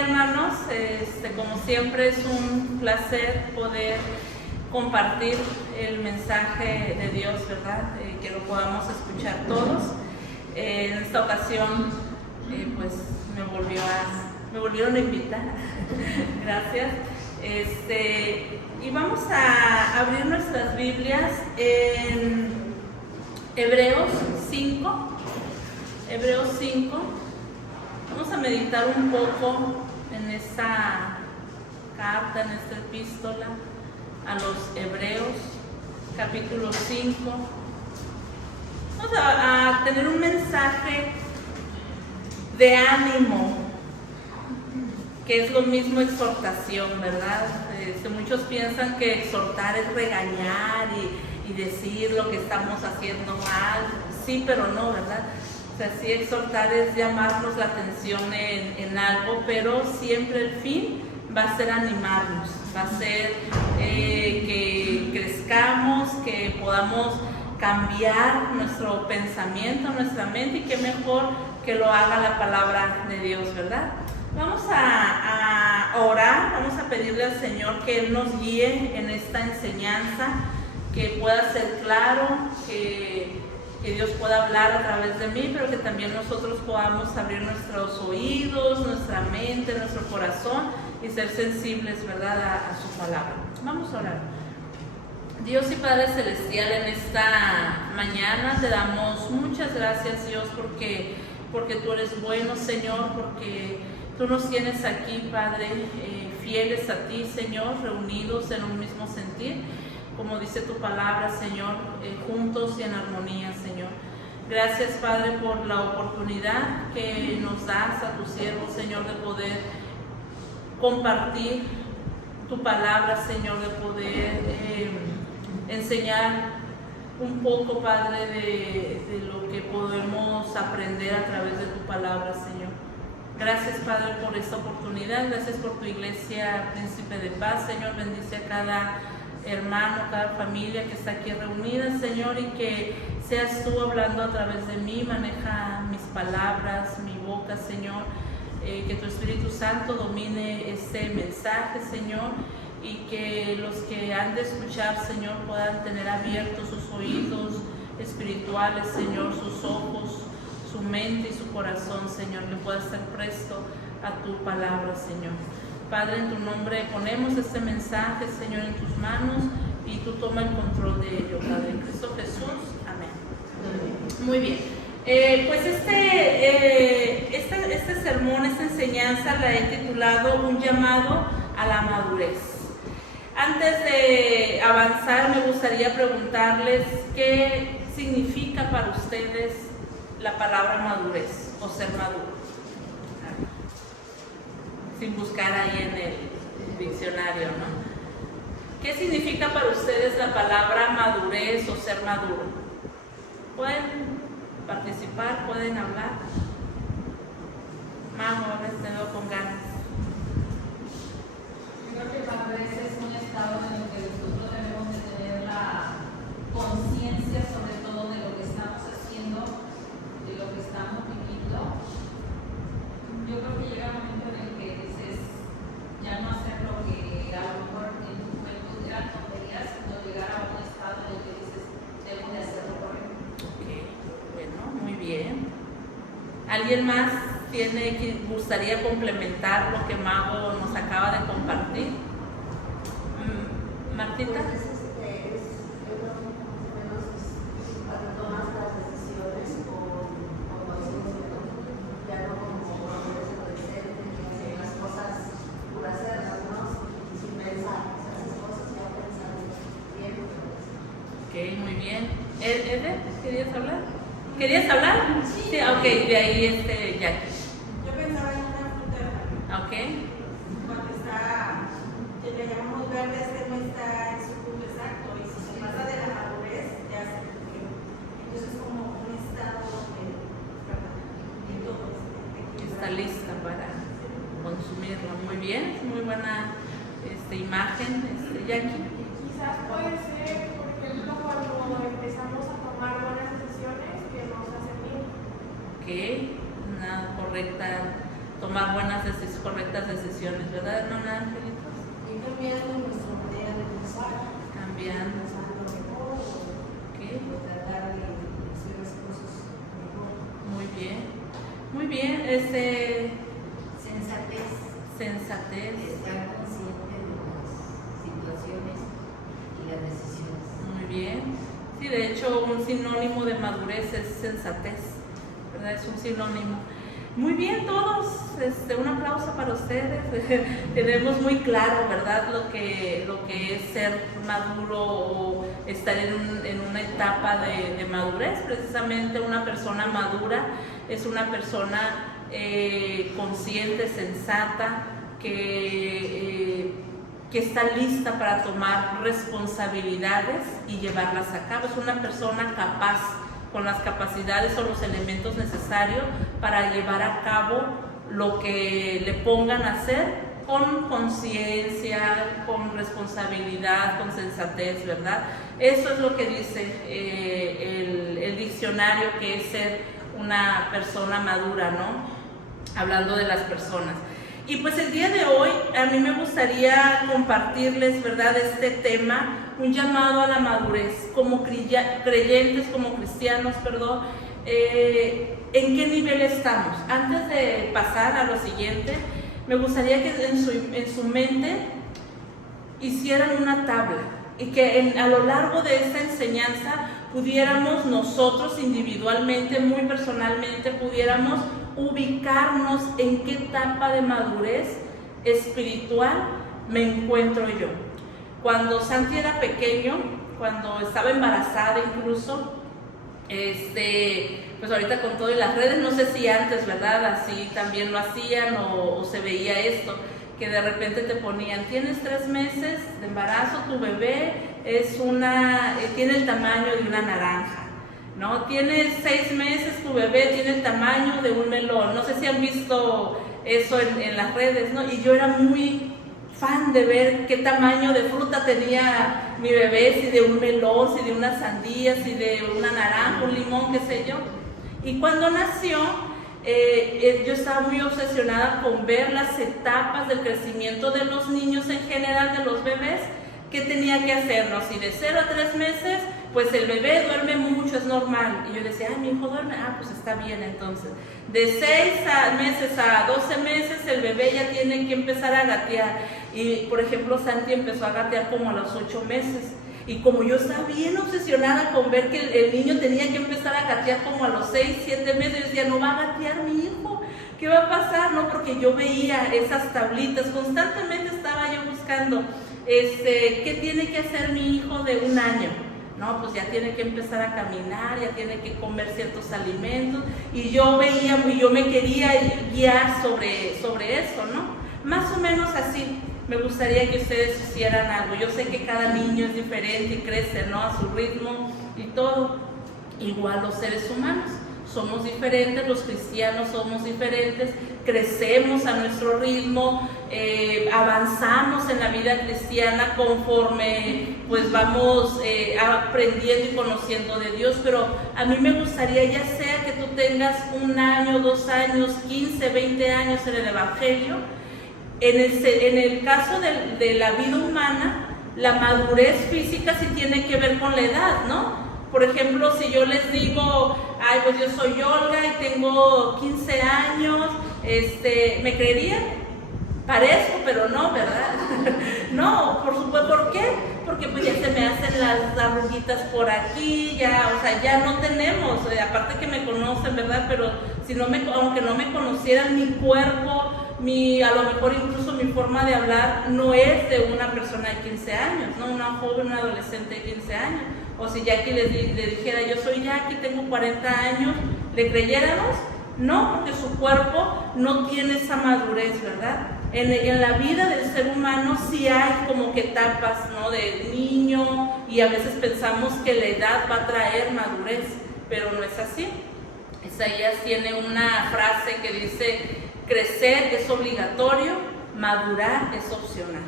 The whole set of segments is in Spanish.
hermanos, como siempre es un placer poder compartir el mensaje de Dios, ¿verdad? Que lo podamos escuchar todos. En esta ocasión, pues me volvieron a invitar. Gracias. Y vamos a abrir nuestras Biblias en Hebreos 5. Hebreos 5. Vamos a meditar un poco en esta carta, en esta epístola a los Hebreos, capítulo 5. Vamos a tener un mensaje de ánimo, que es lo mismo exhortación, ¿verdad? Muchos piensan que exhortar es regañar y decir lo que estamos haciendo mal. Sí, pero no, ¿verdad? O sea, sí, exhortar es llamarnos la atención en algo, pero siempre el fin va a ser animarnos, va a ser que crezcamos, que podamos cambiar nuestro pensamiento, nuestra mente, y qué mejor que lo haga la palabra de Dios, ¿verdad? Vamos a orar, vamos a pedirle al Señor que Él nos guíe en esta enseñanza, que pueda ser claro, que Dios pueda hablar a través de mí, pero que también nosotros podamos abrir nuestros oídos, nuestra mente, nuestro corazón y ser sensibles, ¿verdad?, a su palabra. Vamos a orar. Dios y Padre Celestial, en esta mañana te damos muchas gracias, Dios, porque tú eres bueno, Señor, porque tú nos tienes aquí, Padre, fieles a ti, Señor, reunidos en un mismo sentir, como dice tu palabra, Señor, juntos y en armonía, Señor. Gracias, Padre, por la oportunidad que nos das a tu siervo, Señor, de poder compartir tu palabra, Señor, de poder enseñar un poco, Padre, de lo que podemos aprender a través de tu palabra, Señor. Gracias, Padre, por esta oportunidad. Gracias por tu iglesia, Príncipe de Paz, Señor. Bendice a cada hermano, cada familia que está aquí reunida, Señor, y que seas tú hablando a través de mí. Maneja mis palabras, mi boca, Señor. Que tu Espíritu Santo domine este mensaje, Señor, y que los que han de escuchar, Señor, puedan tener abiertos sus oídos espirituales, Señor, sus ojos, su mente y su corazón, Señor, que pueda estar presto a tu palabra, Señor. Padre, en tu nombre ponemos este mensaje, Señor, en tus manos, y tú toma el control de ello, Padre. En Cristo Jesús, amén. Muy bien. Pues este sermón, esta enseñanza la he titulado Un llamado a la madurez. Antes de avanzar, me gustaría preguntarles qué significa para ustedes la palabra madurez o ser maduro. Sin buscar ahí en el diccionario, ¿no? ¿Qué significa para ustedes la palabra madurez o ser maduro? ¿Pueden participar? ¿Pueden hablar? Majo, a veces te veo con ganas. Creo que madurez es un estado en el que nosotros debemos de tener la conciencia sobre todo de lo que estamos haciendo, de lo que estamos viviendo. Yo creo que llega un momento en el que dices, ya no hacer lo que a lo mejor en tu juventud eran tonterías, sino llegar a un estado en el que dices, debo de hacerlo correcto. Ok, bueno, muy bien. ¿Alguien más gustaría complementar lo que Mago nos acaba de compartir? Martita. Pues es menos cuando tomas las decisiones con conciencia, ya no como adolescente, que las cosas por hacerlas, ¿no? Sin pensar, haces cosas ya pensando bien. Ok, muy bien. ¿Eder, querías hablar? ¿Querías hablar? Sí, ok, de ahí Jackie. Yo pensaba en una fruta Ok, cuando está, que le llamamos verde, es que no está en su punto exacto, y si se pasa de la madurez, ya se perdió. Entonces es como un estado donde todo está lista para consumirlo. Muy bien, es muy buena imagen, Jackie. Quizás puede ser, por ejemplo, cuando empezamos a tomar buenas decisiones que nos hacen bien. Ok, una correcta tomar correctas decisiones, ¿verdad, hermana Angelita? Y cambiando nuestra manera de pensar. Cambiando. Pensando mejor. ¿Okay? Tratar de hacer las cosas mejor. Muy bien. Muy bien. Sensatez. Estar consciente de las situaciones y las decisiones. Muy bien. Sí, de hecho, un sinónimo de madurez es sensatez, ¿verdad? Es un sinónimo. Muy bien, todos. Un aplauso para ustedes. Tenemos muy claro, ¿verdad? Lo que es ser maduro o estar en una etapa de madurez. Precisamente una persona madura es una persona consciente, sensata, que está lista para tomar responsabilidades y llevarlas a cabo. Es una persona capaz, con las capacidades o los elementos necesarios para llevar a cabo lo que le pongan a hacer con conciencia, con responsabilidad, con sensatez, ¿verdad? Eso es lo que dice el diccionario, que es ser una persona madura, ¿no? Hablando de las personas. Y pues el día de hoy a mí me gustaría compartirles, ¿verdad?, este tema, un llamado a la madurez, como creyentes, como cristianos, perdón, ¿en qué nivel estamos? Antes de pasar a lo siguiente, me gustaría que en su mente hicieran una tabla y que a lo largo de esta enseñanza pudiéramos nosotros individualmente, muy personalmente, pudiéramos ubicarnos en qué etapa de madurez espiritual me encuentro yo. Cuando Santi era pequeño, cuando estaba embarazada incluso, pues ahorita con todo y las redes, no sé si antes, ¿verdad?, así también lo hacían o se veía esto, que de repente te ponían, tienes 3 meses de embarazo, tu bebé tiene el tamaño de una naranja, ¿no? Tienes 6 meses, tu bebé tiene el tamaño de un melón. No sé si han visto eso en las redes, ¿no? Y yo era muy fan de ver qué tamaño de fruta tenía mi bebé, si de un melón, si de una sandía, si de una naranja, un limón, qué sé yo. Y cuando nació, yo estaba muy obsesionada con ver las etapas del crecimiento de los niños en general, de los bebés, qué tenía que hacer, ¿no? Si de 0 a 3 meses, pues el bebé duerme mucho, es normal. Y yo decía, ay, mi hijo duerme, pues está bien entonces. De 6 meses a 12 meses, el bebé ya tiene que empezar a gatear. Y, por ejemplo, Santi empezó a gatear como a los 8 meses. Y como yo estaba bien obsesionada con ver que el niño tenía que empezar a gatear como a los 6, 7 meses, yo decía, no va a gatear mi hijo, ¿qué va a pasar? No, porque yo veía esas tablitas, constantemente estaba yo buscando, ¿qué tiene que hacer mi hijo de 1 año? No, pues ya tiene que empezar a caminar, ya tiene que comer ciertos alimentos, y yo veía, y yo me quería guiar sobre eso, ¿no? Más o menos así. Me gustaría que ustedes hicieran algo. Yo sé que cada niño es diferente y crece, ¿no?, a su ritmo y todo. Igual los seres humanos. Somos diferentes, los cristianos somos diferentes, crecemos a nuestro ritmo, avanzamos en la vida cristiana conforme pues vamos aprendiendo y conociendo de Dios, pero a mí me gustaría, ya sea que tú tengas 1 año, 2 años, 15, 20 años en el Evangelio, en el caso de la vida humana, la madurez física sí tiene que ver con la edad, ¿no? Por ejemplo, si yo les digo, ay, pues yo soy Olga y tengo 15 años, ¿me creerían? Parezco, pero no, ¿verdad? No, por supuesto, ¿por qué? Porque pues ya se me hacen las arruguitas por aquí, ya, o sea, ya no tenemos, aparte que me conocen, ¿verdad? Pero si no aunque no me conocieran, mi cuerpo, a lo mejor incluso mi forma de hablar no es de una persona de 15 años, ¿no? Una joven, una adolescente de 15 años. O si Jackie le dijera, yo soy Jackie, tengo 40 años, ¿le creyéramos? No, porque su cuerpo no tiene esa madurez, ¿verdad? En la vida del ser humano sí hay como que etapas, ¿no?, de niño, y a veces pensamos que la edad va a traer madurez, pero no es así. Isaías tiene una frase que dice, crecer es obligatorio, madurar es opcional,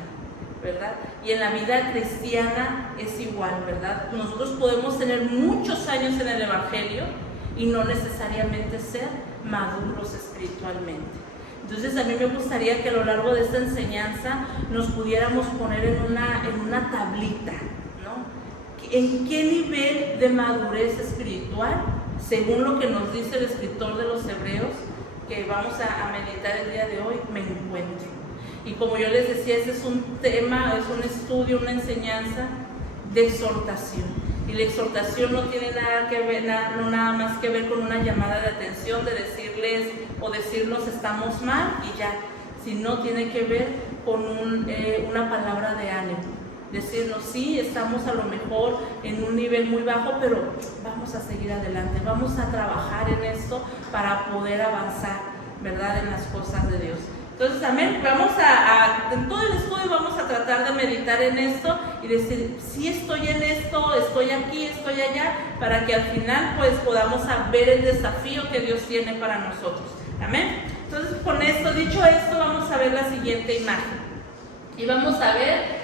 ¿verdad? Y en la vida cristiana es igual, ¿verdad? Nosotros podemos tener muchos años en el Evangelio y no necesariamente ser maduros espiritualmente. Entonces a mí me gustaría que a lo largo de esta enseñanza nos pudiéramos poner en una tablita, ¿no? ¿En qué nivel de madurez espiritual, según lo que nos dice el escritor de los Hebreos, que vamos a meditar el día de hoy, me encuentro? Y como yo les decía, ese es un tema, es un estudio, una enseñanza de exhortación. Y la exhortación no tiene nada que ver, no nada más que ver con una llamada de atención, de decirles o decirnos estamos mal y ya, sino tiene que ver con una palabra de ánimo. Decirnos, sí, estamos a lo mejor en un nivel muy bajo, pero vamos a seguir adelante, vamos a trabajar en esto para poder avanzar, ¿verdad?, en las cosas de Dios. Entonces, amén, en todo el estudio vamos a tratar de meditar en esto y decir, sí estoy en esto, estoy aquí, estoy allá, para que al final pues podamos ver el desafío que Dios tiene para nosotros, amén. Entonces, con esto, dicho esto, vamos a ver la siguiente imagen y vamos a ver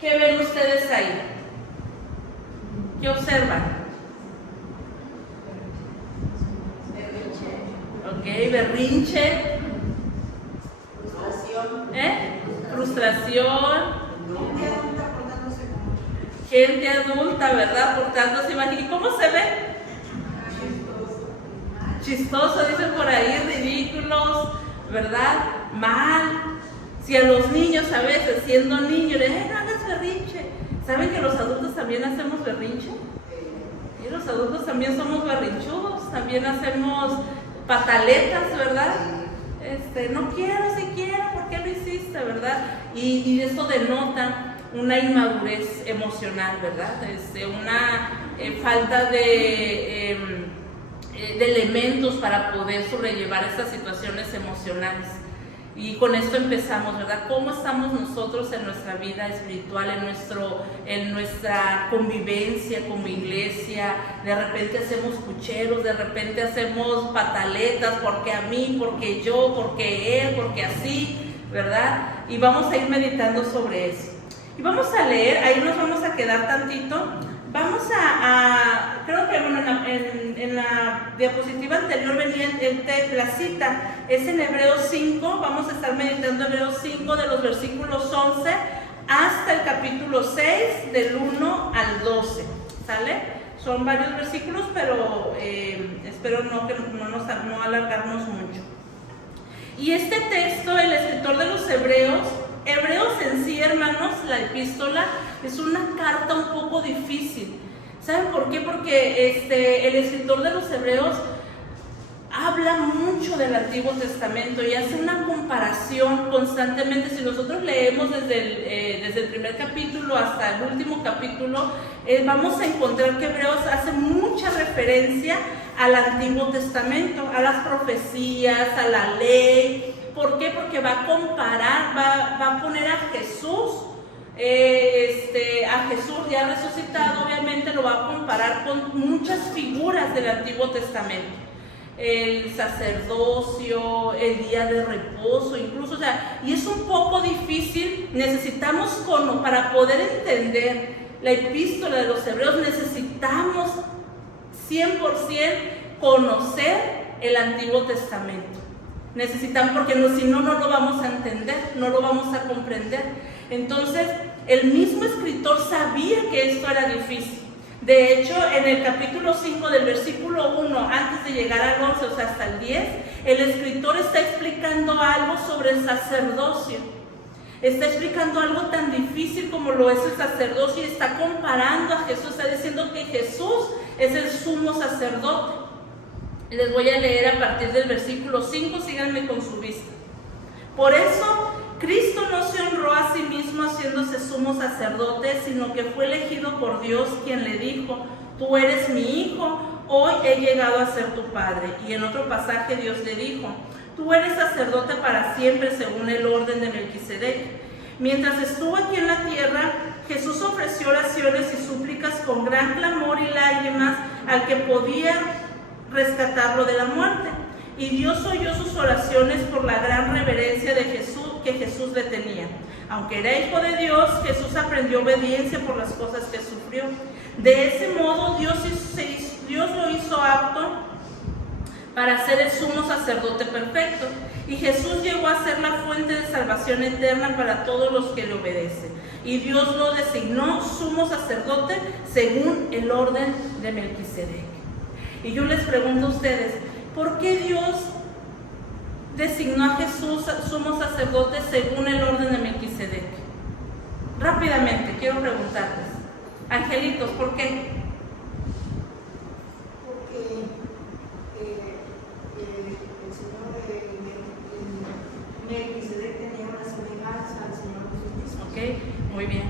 ¿qué ven ustedes ahí? ¿Qué observan? Ok, berrinche. Frustración. Frustración. Gente adulta portándose como Gente adulta, ¿verdad? Portándose, imagínate, ¿cómo se ve? Chistoso, dicen por ahí, ridículos, ¿verdad? Mal. Si a los niños a veces, siendo niños, le dicen, no hagas berrinche. ¿Saben que los adultos también hacemos berrinche? Y los adultos también somos berrinchudos, también hacemos pataletas, ¿verdad? No quiero, si quiero, ¿por qué lo hiciste, verdad? Y eso denota una inmadurez emocional, ¿verdad? Una falta de elementos para poder sobrellevar estas situaciones emocionales. Y con esto empezamos, ¿verdad? ¿Cómo estamos nosotros en nuestra vida espiritual, en nuestra convivencia como iglesia? De repente hacemos pucheros, de repente hacemos pataletas, porque a mí, porque yo, porque él, porque así, ¿verdad? Y vamos a ir meditando sobre eso. Y vamos a leer, ahí nos vamos a quedar tantito. Vamos creo que en la diapositiva anterior venía la cita, es en Hebreos 5, vamos a estar meditando Hebreos 5 de los versículos 11 hasta el capítulo 6 del 1 al 12, ¿sale? Son varios versículos, pero espero no alargarnos mucho. Y este texto, el escritor de los Hebreos en sí, hermanos, la epístola es una carta un poco difícil. ¿Saben por qué? Porque el escritor de los Hebreos habla mucho del Antiguo Testamento y hace una comparación constantemente. Si nosotros leemos desde el primer capítulo hasta el último capítulo, vamos a encontrar que Hebreos hace mucha referencia al Antiguo Testamento, a las profecías, a la ley. ¿Por qué? Porque va a comparar, va a poner a Jesús ya resucitado, obviamente lo va a comparar con muchas figuras del Antiguo Testamento. El sacerdocio, el día de reposo, incluso, o sea, y es un poco difícil. Necesitamos, para poder entender la epístola de los Hebreos, necesitamos 100% conocer el Antiguo Testamento. Necesitamos, porque si no, no lo vamos a entender, no lo vamos a comprender. Entonces, el mismo escritor sabía que esto era difícil. De hecho, en el capítulo 5 del versículo 1, antes de llegar al 11, o sea, hasta el 10, el escritor está explicando algo sobre el sacerdocio. Está explicando algo tan difícil como lo es el sacerdocio y está comparando a Jesús, está diciendo que Jesús es el sumo sacerdote. Les voy a leer a partir del versículo 5, síganme con su vista. Por eso, Cristo no se honró a sí mismo haciéndose sumo sacerdote, sino que fue elegido por Dios, quien le dijo, tú eres mi hijo, hoy he llegado a ser tu padre. Y en otro pasaje Dios le dijo, tú eres sacerdote para siempre según el orden de Melquisedec. Mientras estuvo aquí en la tierra, Jesús ofreció oraciones y súplicas con gran clamor y lágrimas al que podía rescatarlo de la muerte. Y Dios oyó sus oraciones por la gran reverencia de Jesús que Jesús le tenía. Aunque era hijo de Dios, Jesús aprendió obediencia por las cosas que sufrió. De ese modo Dios lo hizo apto para ser el sumo sacerdote perfecto. Y Jesús llegó a ser la fuente de salvación eterna para todos los que le obedecen. Y Dios lo designó sumo sacerdote según el orden de Melquisedec. Y yo les pregunto a ustedes, ¿por qué Dios designó a Jesús sumo sacerdote según el orden de Melquisedec? Rápidamente, quiero preguntarles. Angelitos, ¿por qué? Porque el Señor Melquisedec tenía una semejanza al Señor Jesucristo. Ok, muy bien.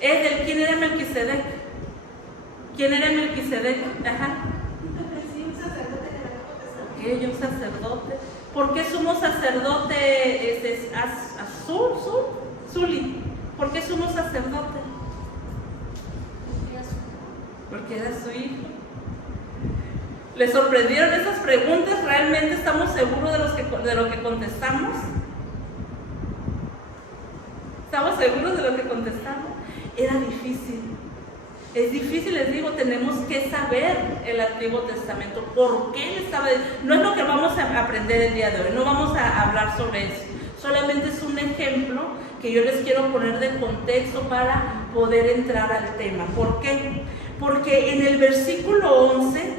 Edel, ¿quién era Melquisedec? ¿Quién era Melquisedec? Ajá. Sí, un sacerdote de la Nueva Testament. Ok, un sacerdote. ¿Por qué sumo sacerdote es Zuli? ¿Por qué sumo sacerdote? Porque era su hijo. ¿Les sorprendieron esas preguntas? ¿Realmente estamos seguros de lo que contestamos? ¿Estamos seguros de lo que contestamos? Era difícil. Es difícil, les digo, tenemos que saber el Antiguo Testamento. ¿Por qué él estaba? No es lo que vamos a aprender el día de hoy, no vamos a hablar sobre eso. Solamente es un ejemplo que yo les quiero poner de contexto para poder entrar al tema. ¿Por qué? Porque en el versículo 11,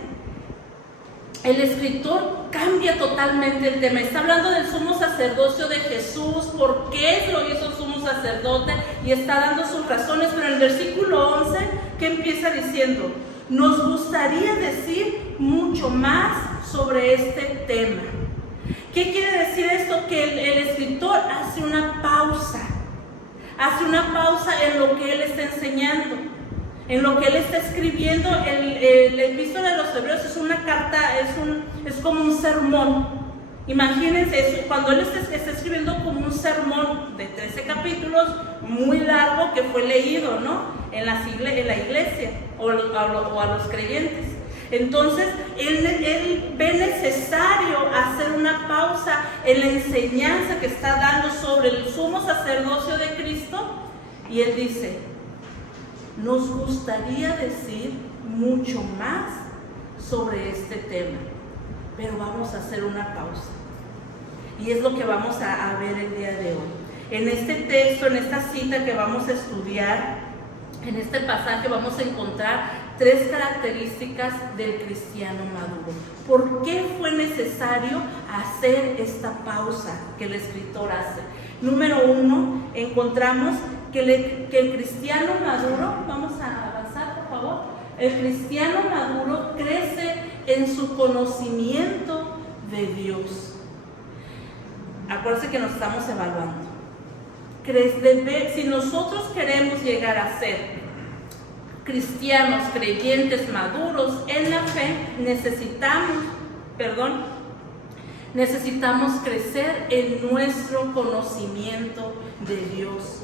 el escritor cambia totalmente el tema. Está hablando del sumo sacerdocio de Jesús, por qué lo hizo sumo sacerdote, y está dando sus razones. Pero en el versículo 11, ¿qué empieza diciendo? Nos gustaría decir mucho más sobre este tema. ¿Qué quiere decir esto? Que el escritor hace una pausa en lo que él está enseñando, en lo que él está escribiendo. El epístola de los Hebreos es una carta, es como un sermón. Imagínense eso, cuando él está escribiendo como un sermón de 13 capítulos, muy largo, que fue leído, ¿no? En la iglesia o a los creyentes. Entonces, él ve necesario hacer una pausa en la enseñanza que está dando sobre el sumo sacerdocio de Cristo, y él dice: nos gustaría decir mucho más sobre este tema, pero vamos a hacer una pausa. Y es lo que vamos a ver el día de hoy. En este texto, en esta cita que vamos a estudiar, en este pasaje vamos a encontrar 3 características del cristiano maduro. ¿Por qué fue necesario hacer esta pausa que el escritor hace? Número 1, encontramos que el cristiano maduro, vamos a avanzar por favor, el cristiano maduro crece en su conocimiento de Dios. Acuérdense que nos estamos evaluando. Si nosotros queremos llegar a ser cristianos, creyentes maduros en la fe, necesitamos crecer en nuestro conocimiento de Dios.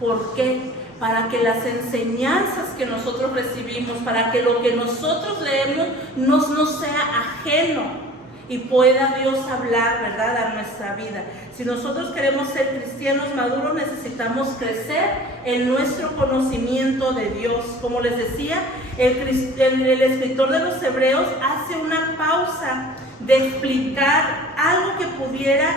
¿Por qué? Para que las enseñanzas que nosotros recibimos, para que lo que nosotros leemos no sea ajeno y pueda Dios hablar, ¿verdad?, a nuestra vida. Si nosotros queremos ser cristianos maduros, necesitamos crecer en nuestro conocimiento de Dios. Como les decía, el escritor de los Hebreos hace una pausa de explicar algo que pudiera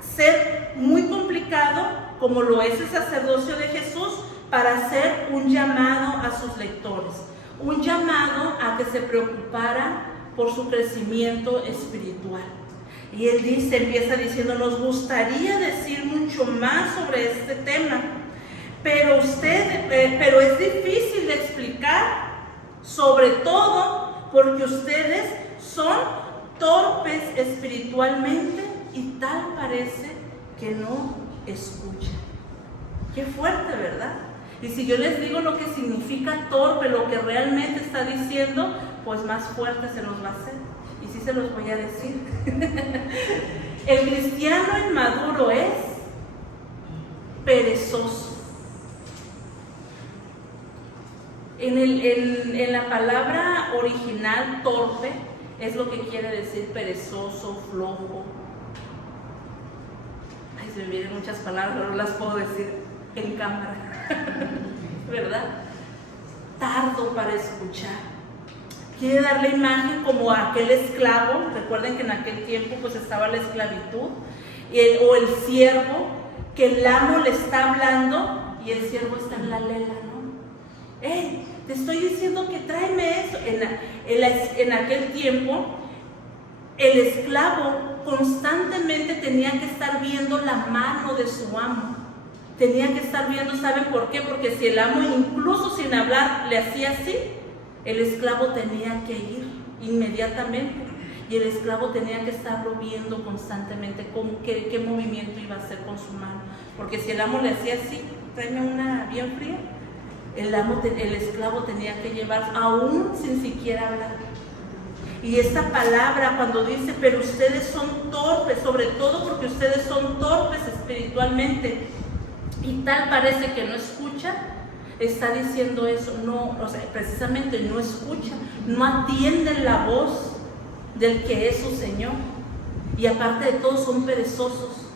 ser muy complicado, como lo es el sacerdocio de Jesús, para hacer un llamado a sus lectores, un llamado a que se preocuparan por su crecimiento espiritual. Y él empieza diciendo: nos gustaría decir mucho más sobre este tema, pero es difícil de explicar, sobre todo porque ustedes son torpes espiritualmente y tal parece que no escuchan. Qué fuerte, ¿verdad? Y si yo les digo lo que significa torpe, lo que realmente está diciendo, pues más fuerte se nos va a hacer. Y sí se los voy a decir. El cristiano inmaduro es perezoso. En la palabra original, torpe, es lo que quiere decir perezoso, flojo. Ay, se me vienen muchas palabras, pero no las puedo decir en cámara. ¿Verdad? Tardo para escuchar, Quiere dar la imagen como aquel esclavo. Recuerden que en aquel tiempo pues estaba la esclavitud. O el siervo, que el amo le está hablando y el siervo está en la lela, ¿no? ¡Hey! Te estoy diciendo que tráeme eso. En aquel tiempo, el esclavo constantemente tenía que estar viendo la mano de su amo. Tenía que estar viendo, ¿saben por qué? Porque si el amo, incluso sin hablar, le hacía así, el esclavo tenía que ir inmediatamente. Y el esclavo tenía que estarlo viendo constantemente qué movimiento iba a hacer con su mano. Porque si el amo le hacía así, tráeme una bien fría, el esclavo tenía que llevar, aún sin siquiera hablar. Y esta palabra cuando dice, pero ustedes son torpes, sobre todo porque ustedes son torpes espiritualmente, y tal parece que no escucha, está diciendo eso, no, o sea, precisamente no escucha, no atienden la voz del que es su Señor. Y aparte de todo son perezosos,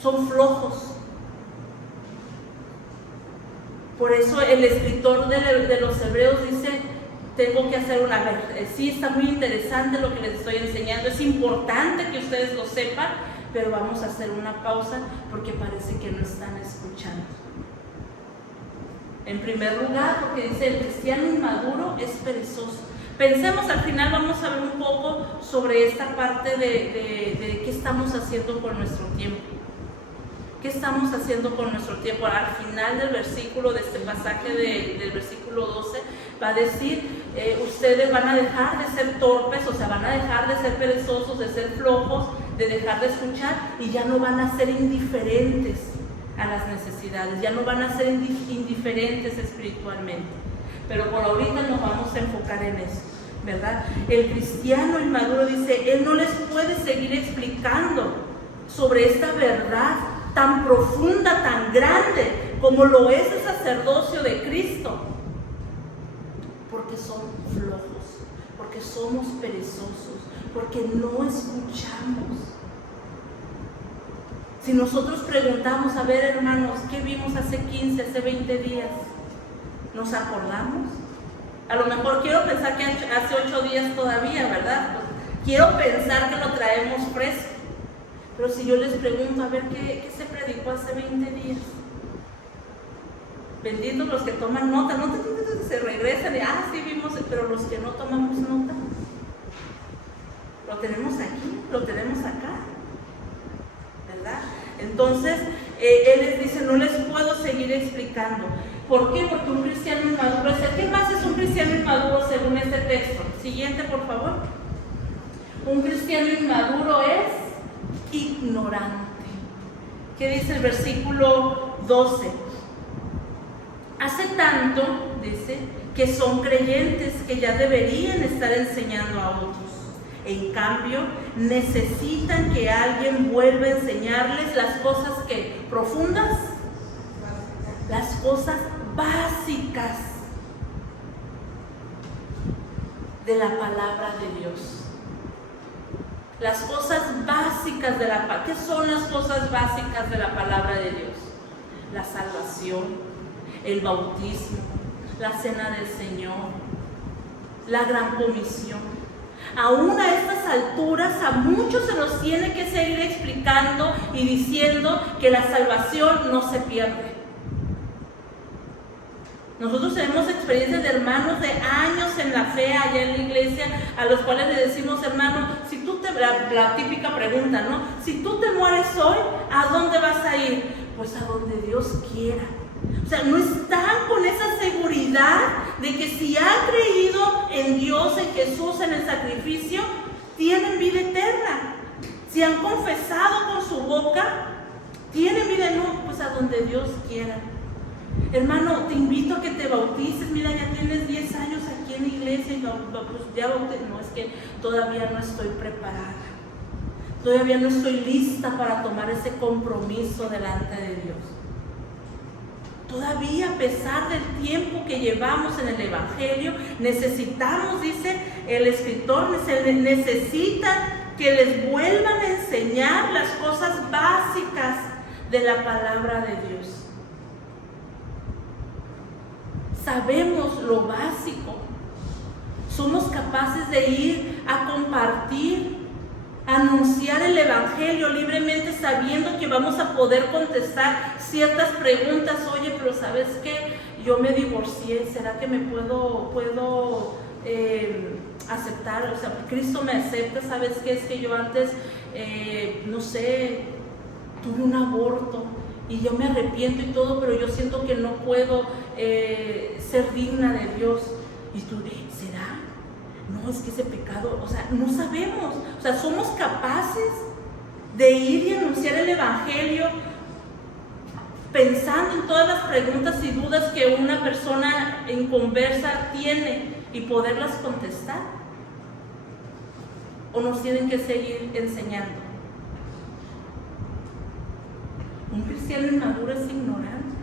son flojos. Por eso el escritor de los Hebreos dice, tengo que hacer una vez. Sí, está muy interesante lo que les estoy enseñando, es importante que ustedes lo sepan, pero vamos a hacer una pausa porque parece que no están escuchando. En primer lugar, porque dice, el cristiano inmaduro es perezoso. Pensemos, al final vamos a ver un poco sobre esta parte de qué estamos haciendo con nuestro tiempo. ¿Qué estamos haciendo con nuestro tiempo? Al final del versículo, de este pasaje del versículo 12, va a decir, ustedes van a dejar de ser torpes, o sea, van a dejar de ser perezosos, de ser flojos, de dejar de escuchar, y ya no van a ser indiferentes a las necesidades, ya no van a ser indiferentes espiritualmente. Pero por ahorita nos vamos a enfocar en eso, ¿verdad? El cristiano inmaduro dice, él no les puede seguir explicando sobre esta verdad tan profunda, tan grande, como lo es el sacerdocio de Cristo, porque son flojos, porque somos perezosos, porque no escuchamos. Si nosotros preguntamos, a ver hermanos, ¿qué vimos hace 15, hace 20 días? ¿Nos acordamos? A lo mejor quiero pensar que hace 8 días todavía, ¿verdad? Pues quiero pensar que lo traemos fresco. Pero si yo les pregunto, a ver, ¿qué se predicó hace 20 días? Benditos los que toman nota, no se regresan y, sí vimos, pero los que no tomamos nota, lo tenemos aquí, lo tenemos acá, ¿verdad? Entonces, él les dice, no les puedo seguir explicando. ¿Por qué? Porque un cristiano inmaduro es el. ¿Qué más es un cristiano inmaduro según este texto? Siguiente, por favor. Un cristiano inmaduro es ignorante. ¿Qué dice el versículo 12? Hace tanto, dice, que son creyentes que ya deberían estar enseñando a otros. En cambio, necesitan que alguien vuelva a enseñarles las cosas que profundas, las cosas básicas de la palabra de Dios. Las cosas básicas de la palabra. ¿Qué son las cosas básicas de la palabra de Dios? La salvación, el bautismo, la cena del Señor, la gran comisión. Aún a estas alturas a muchos se nos tiene que seguir explicando y diciendo que la salvación no se pierde. Nosotros tenemos experiencias de hermanos de años en la fe allá en la iglesia, a los cuales le decimos, hermano, si tú la típica pregunta, ¿no? Si tú te mueres hoy, ¿a dónde vas a ir? Pues a donde Dios quiera. O sea, no están con esa seguridad de que si han creído en Dios, en Jesús, en el sacrificio, tienen vida eterna. Si han confesado con su boca, tienen vida eterna, pues a donde Dios quiera. Hermano, te invito a que te bautices. Mira, ya tienes 10 años aquí en la iglesia y pues ya no, es que todavía no estoy preparada. Todavía no estoy lista para tomar ese compromiso delante de Dios. Todavía, a pesar del tiempo que llevamos en el Evangelio, necesitamos, dice el escritor, necesitan que les vuelvan a enseñar las cosas básicas de la palabra de Dios. Sabemos lo básico, Somos capaces de ir a compartir, a anunciar el Evangelio libremente, sabiendo que vamos a poder contestar ciertas preguntas. Oye, pero ¿sabes qué? Yo me divorcié, ¿será que me puedo aceptar? O sea, Cristo me acepta. ¿Sabes qué? Es que yo antes, no sé, tuve un aborto y yo me arrepiento y todo, pero yo siento que no puedo ser digna de Dios. Y tú, ¿será? No, es que ese pecado, o sea, no sabemos. O sea, somos capaces de ir y anunciar el Evangelio pensando en todas las preguntas y dudas que una persona inconversa tiene y poderlas contestar. ¿O nos tienen que seguir enseñando? Un cristiano inmaduro es ignorante.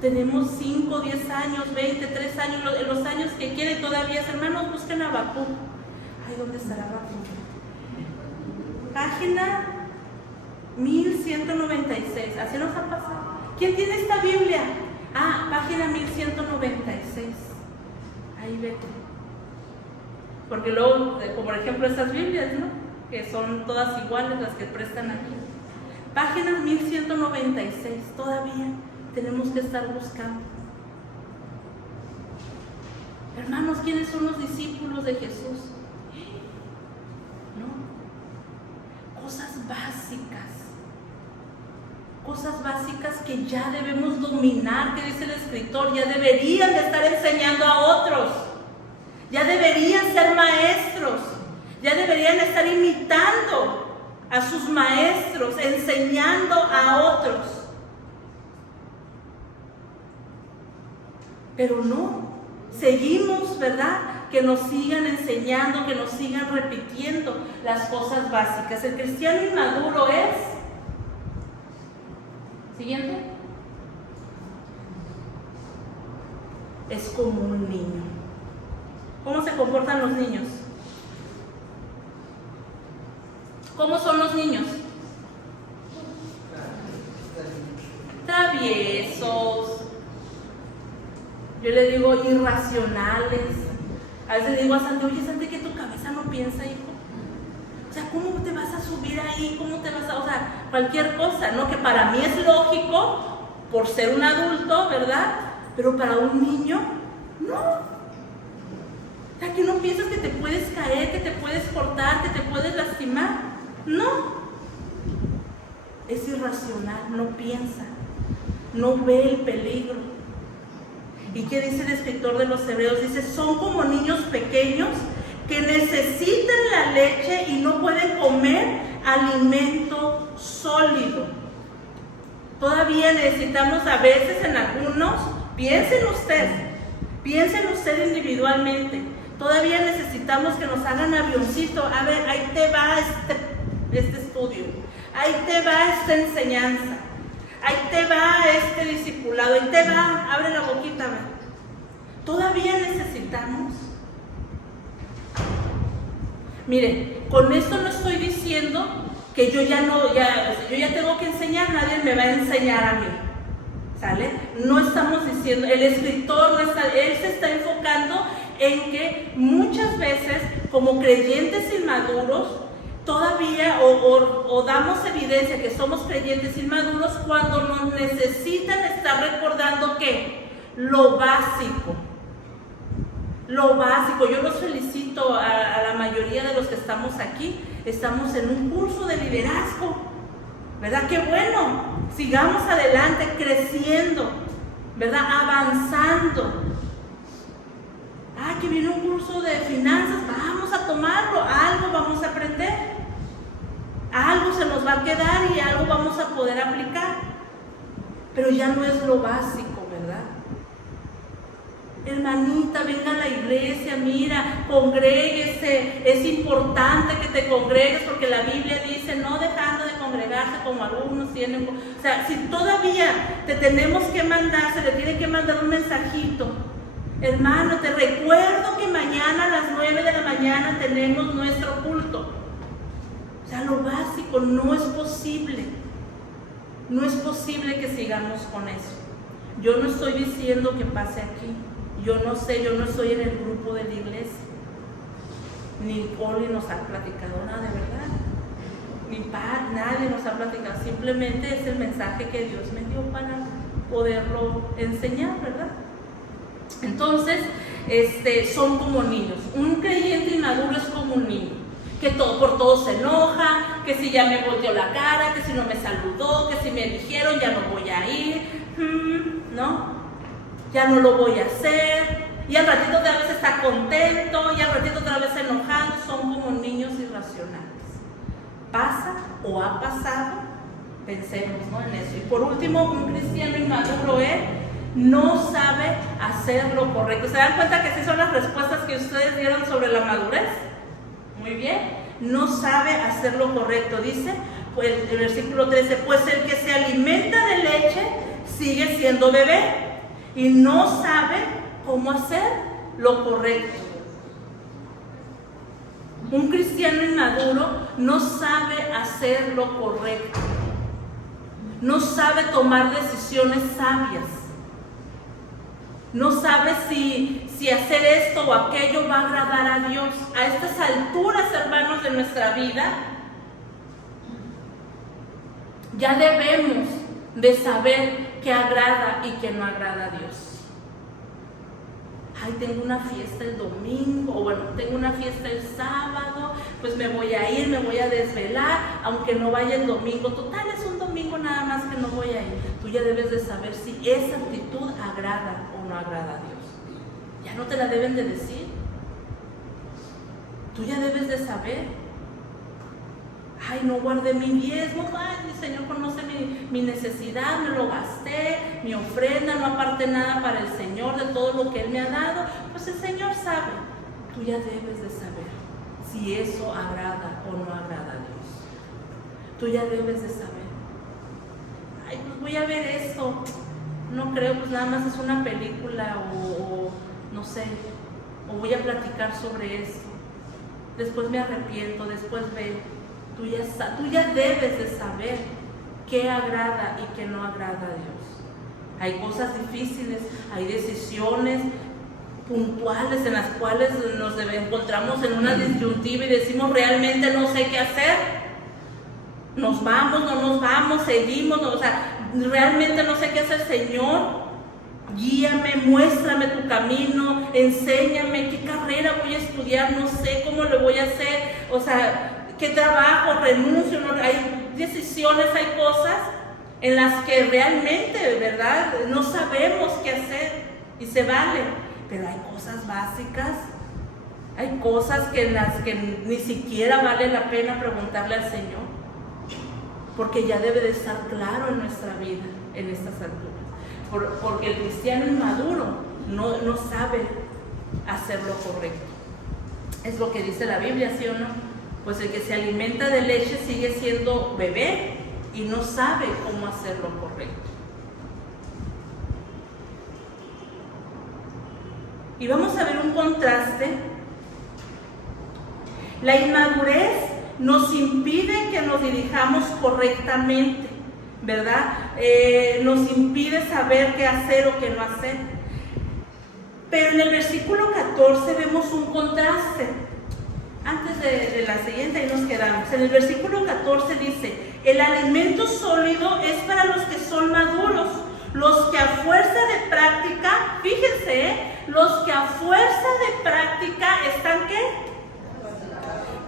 Tenemos 5, 10 años, 20, 3 años, los años que quieren todavía. Hermanos, busquen a Habacuc. Ay, ¿dónde estará Habacuc? Página 1196. Así nos ha pasado. ¿Quién tiene esta Biblia? Página 1196. Ahí vete. Porque luego, como por ejemplo estas Biblias, ¿no? Que son todas iguales las que prestan aquí. Página 1196. Todavía tenemos que estar buscando. Hermanos, ¿quiénes son los discípulos de Jesús? ¿No? Cosas básicas que ya debemos dominar, que dice el escritor, ya deberían de estar enseñando a otros, ya deberían ser maestros, ya deberían estar imitando a sus maestros, enseñando a otros. Pero no, seguimos, ¿verdad? Que nos sigan enseñando, que nos sigan repitiendo las cosas básicas. El cristiano inmaduro es... Siguiente. Es como un niño. ¿Cómo se comportan los niños? ¿Cómo son los niños? Traviesos. Yo le digo irracionales. A veces le digo a Santi, oye Santi, que tu cabeza no piensa, hijo. O sea, ¿cómo te vas a subir ahí? ¿Cómo te vas a...? O sea, cualquier cosa, ¿no? Que para mí es lógico, por ser un adulto, ¿verdad? Pero para un niño, no. O sea, que no piensas que te puedes caer, que te puedes cortar, que te puedes lastimar. No. Es irracional, no piensa, no ve el peligro. ¿Y qué dice el escritor de los Hebreos? Dice, son como niños pequeños que necesitan la leche y no pueden comer alimento sólido. Todavía necesitamos a veces en algunos, piensen usted individualmente, todavía necesitamos que nos hagan avioncito. A ver, ahí te va este estudio, ahí te va esta enseñanza, ahí te va este discipulado, ahí te va, abre la boquita, a ver. Todavía necesitamos. Miren, con esto no estoy diciendo que yo ya tengo que enseñar, nadie me va a enseñar a mí, ¿sale? No estamos diciendo, el escritor él se está enfocando en que muchas veces como creyentes inmaduros todavía o damos evidencia que somos creyentes inmaduros cuando nos necesitan estar recordando que lo básico. Yo los felicito a la mayoría de los que estamos aquí. Estamos en un curso de liderazgo, ¿verdad? ¡Qué bueno! Sigamos adelante, creciendo, ¿verdad? Avanzando. Que viene un curso de finanzas, vamos a tomarlo, algo vamos a aprender, algo se nos va a quedar y algo vamos a poder aplicar, pero ya no es lo básico, ¿verdad? Hermanita, venga a la iglesia, mira, congréguese, es importante que te congregues porque la Biblia dice no dejando de congregarse como algunos tienen. O sea, si todavía te tenemos que mandar, se le tiene que mandar un mensajito. Hermano, te recuerdo que mañana a las 9 de la mañana tenemos nuestro culto. O sea, lo básico no es posible. No es posible que sigamos con eso. Yo no estoy diciendo que pase aquí. Yo no sé, yo no estoy en el grupo de la iglesia. Ni Poli nos ha platicado nada, de verdad. Ni Pat, nadie nos ha platicado. Simplemente es el mensaje que Dios me dio para poderlo enseñar, ¿verdad? Entonces, son como niños. Un creyente inmaduro es como un niño, que por todo se enoja, que si ya me volteó la cara, que si no me saludó, que si me eligieron ya no voy a ir, ¿no? Ya no lo voy a hacer, y al ratito otra vez está contento, y al ratito otra vez enojado. Son como niños irracionales. ¿Pasa o ha pasado? Pensemos, ¿no?, en eso. Y por último, un cristiano inmaduro no sabe hacer lo correcto. ¿Se dan cuenta que sí son las respuestas que ustedes dieron sobre la madurez? Muy bien. No sabe hacer lo correcto. Dice pues, el versículo 13, pues el que se alimenta de leche sigue siendo bebé y no sabe cómo hacer lo correcto. Un cristiano inmaduro no sabe hacer lo correcto. No sabe tomar decisiones sabias. No sabe si hacer esto o aquello va a agradar a Dios. A estas alturas, hermanos, de nuestra vida, ya debemos de saber qué agrada y qué no agrada a Dios. Ay, tengo una fiesta el domingo, o bueno, tengo una fiesta el sábado, pues me voy a ir, me voy a desvelar, aunque no vaya el domingo. Total, es un domingo nada más que no voy a ir. Tú ya debes de saber si esa actitud agrada o no agrada a Dios. Ya no te la deben de decir. Tú ya debes de saber. Ay, no guardé mi diezmo, ay, mi Señor conoce mi necesidad, me lo gasté, mi ofrenda, no aparté nada para el Señor de todo lo que Él me ha dado. Pues el Señor sabe. Tú ya debes de saber si eso agrada o no agrada a Dios. Tú ya debes de saber. Ay, pues voy a ver esto. No creo, pues nada más es una película o no sé, o voy a platicar sobre eso. Después me arrepiento, después veo. Tú ya debes de saber qué agrada y qué no agrada a Dios. Hay cosas difíciles, hay decisiones puntuales en las cuales nos encontramos en una disyuntiva y decimos realmente no sé qué hacer. Nos vamos, no nos vamos, seguimos, no, o sea, realmente no sé qué hacer. Señor, guíame, muéstrame tu camino, enséñame qué carrera voy a estudiar, no sé cómo lo voy a hacer, o sea, qué trabajo, renuncio, no, hay decisiones, hay cosas en las que realmente, ¿verdad?, no sabemos qué hacer y se vale, pero hay cosas básicas, hay cosas en las que ni siquiera vale la pena preguntarle al Señor, porque ya debe de estar claro en nuestra vida en estas alturas, porque el cristiano inmaduro no sabe hacer lo correcto. Es lo que dice la Biblia, ¿sí o no? Pues el que se alimenta de leche sigue siendo bebé y no sabe cómo hacer lo correcto. Y vamos a ver un contraste. La inmadurez nos impide que nos dirijamos correctamente, ¿verdad? Nos impide saber qué hacer o qué no hacer. Pero en el versículo 14 vemos un contraste. Antes de la siguiente, ahí nos quedamos. En el versículo 14 dice: el alimento sólido es para los que son maduros, los que a fuerza de práctica, fíjense, los que a fuerza de práctica están ¿qué?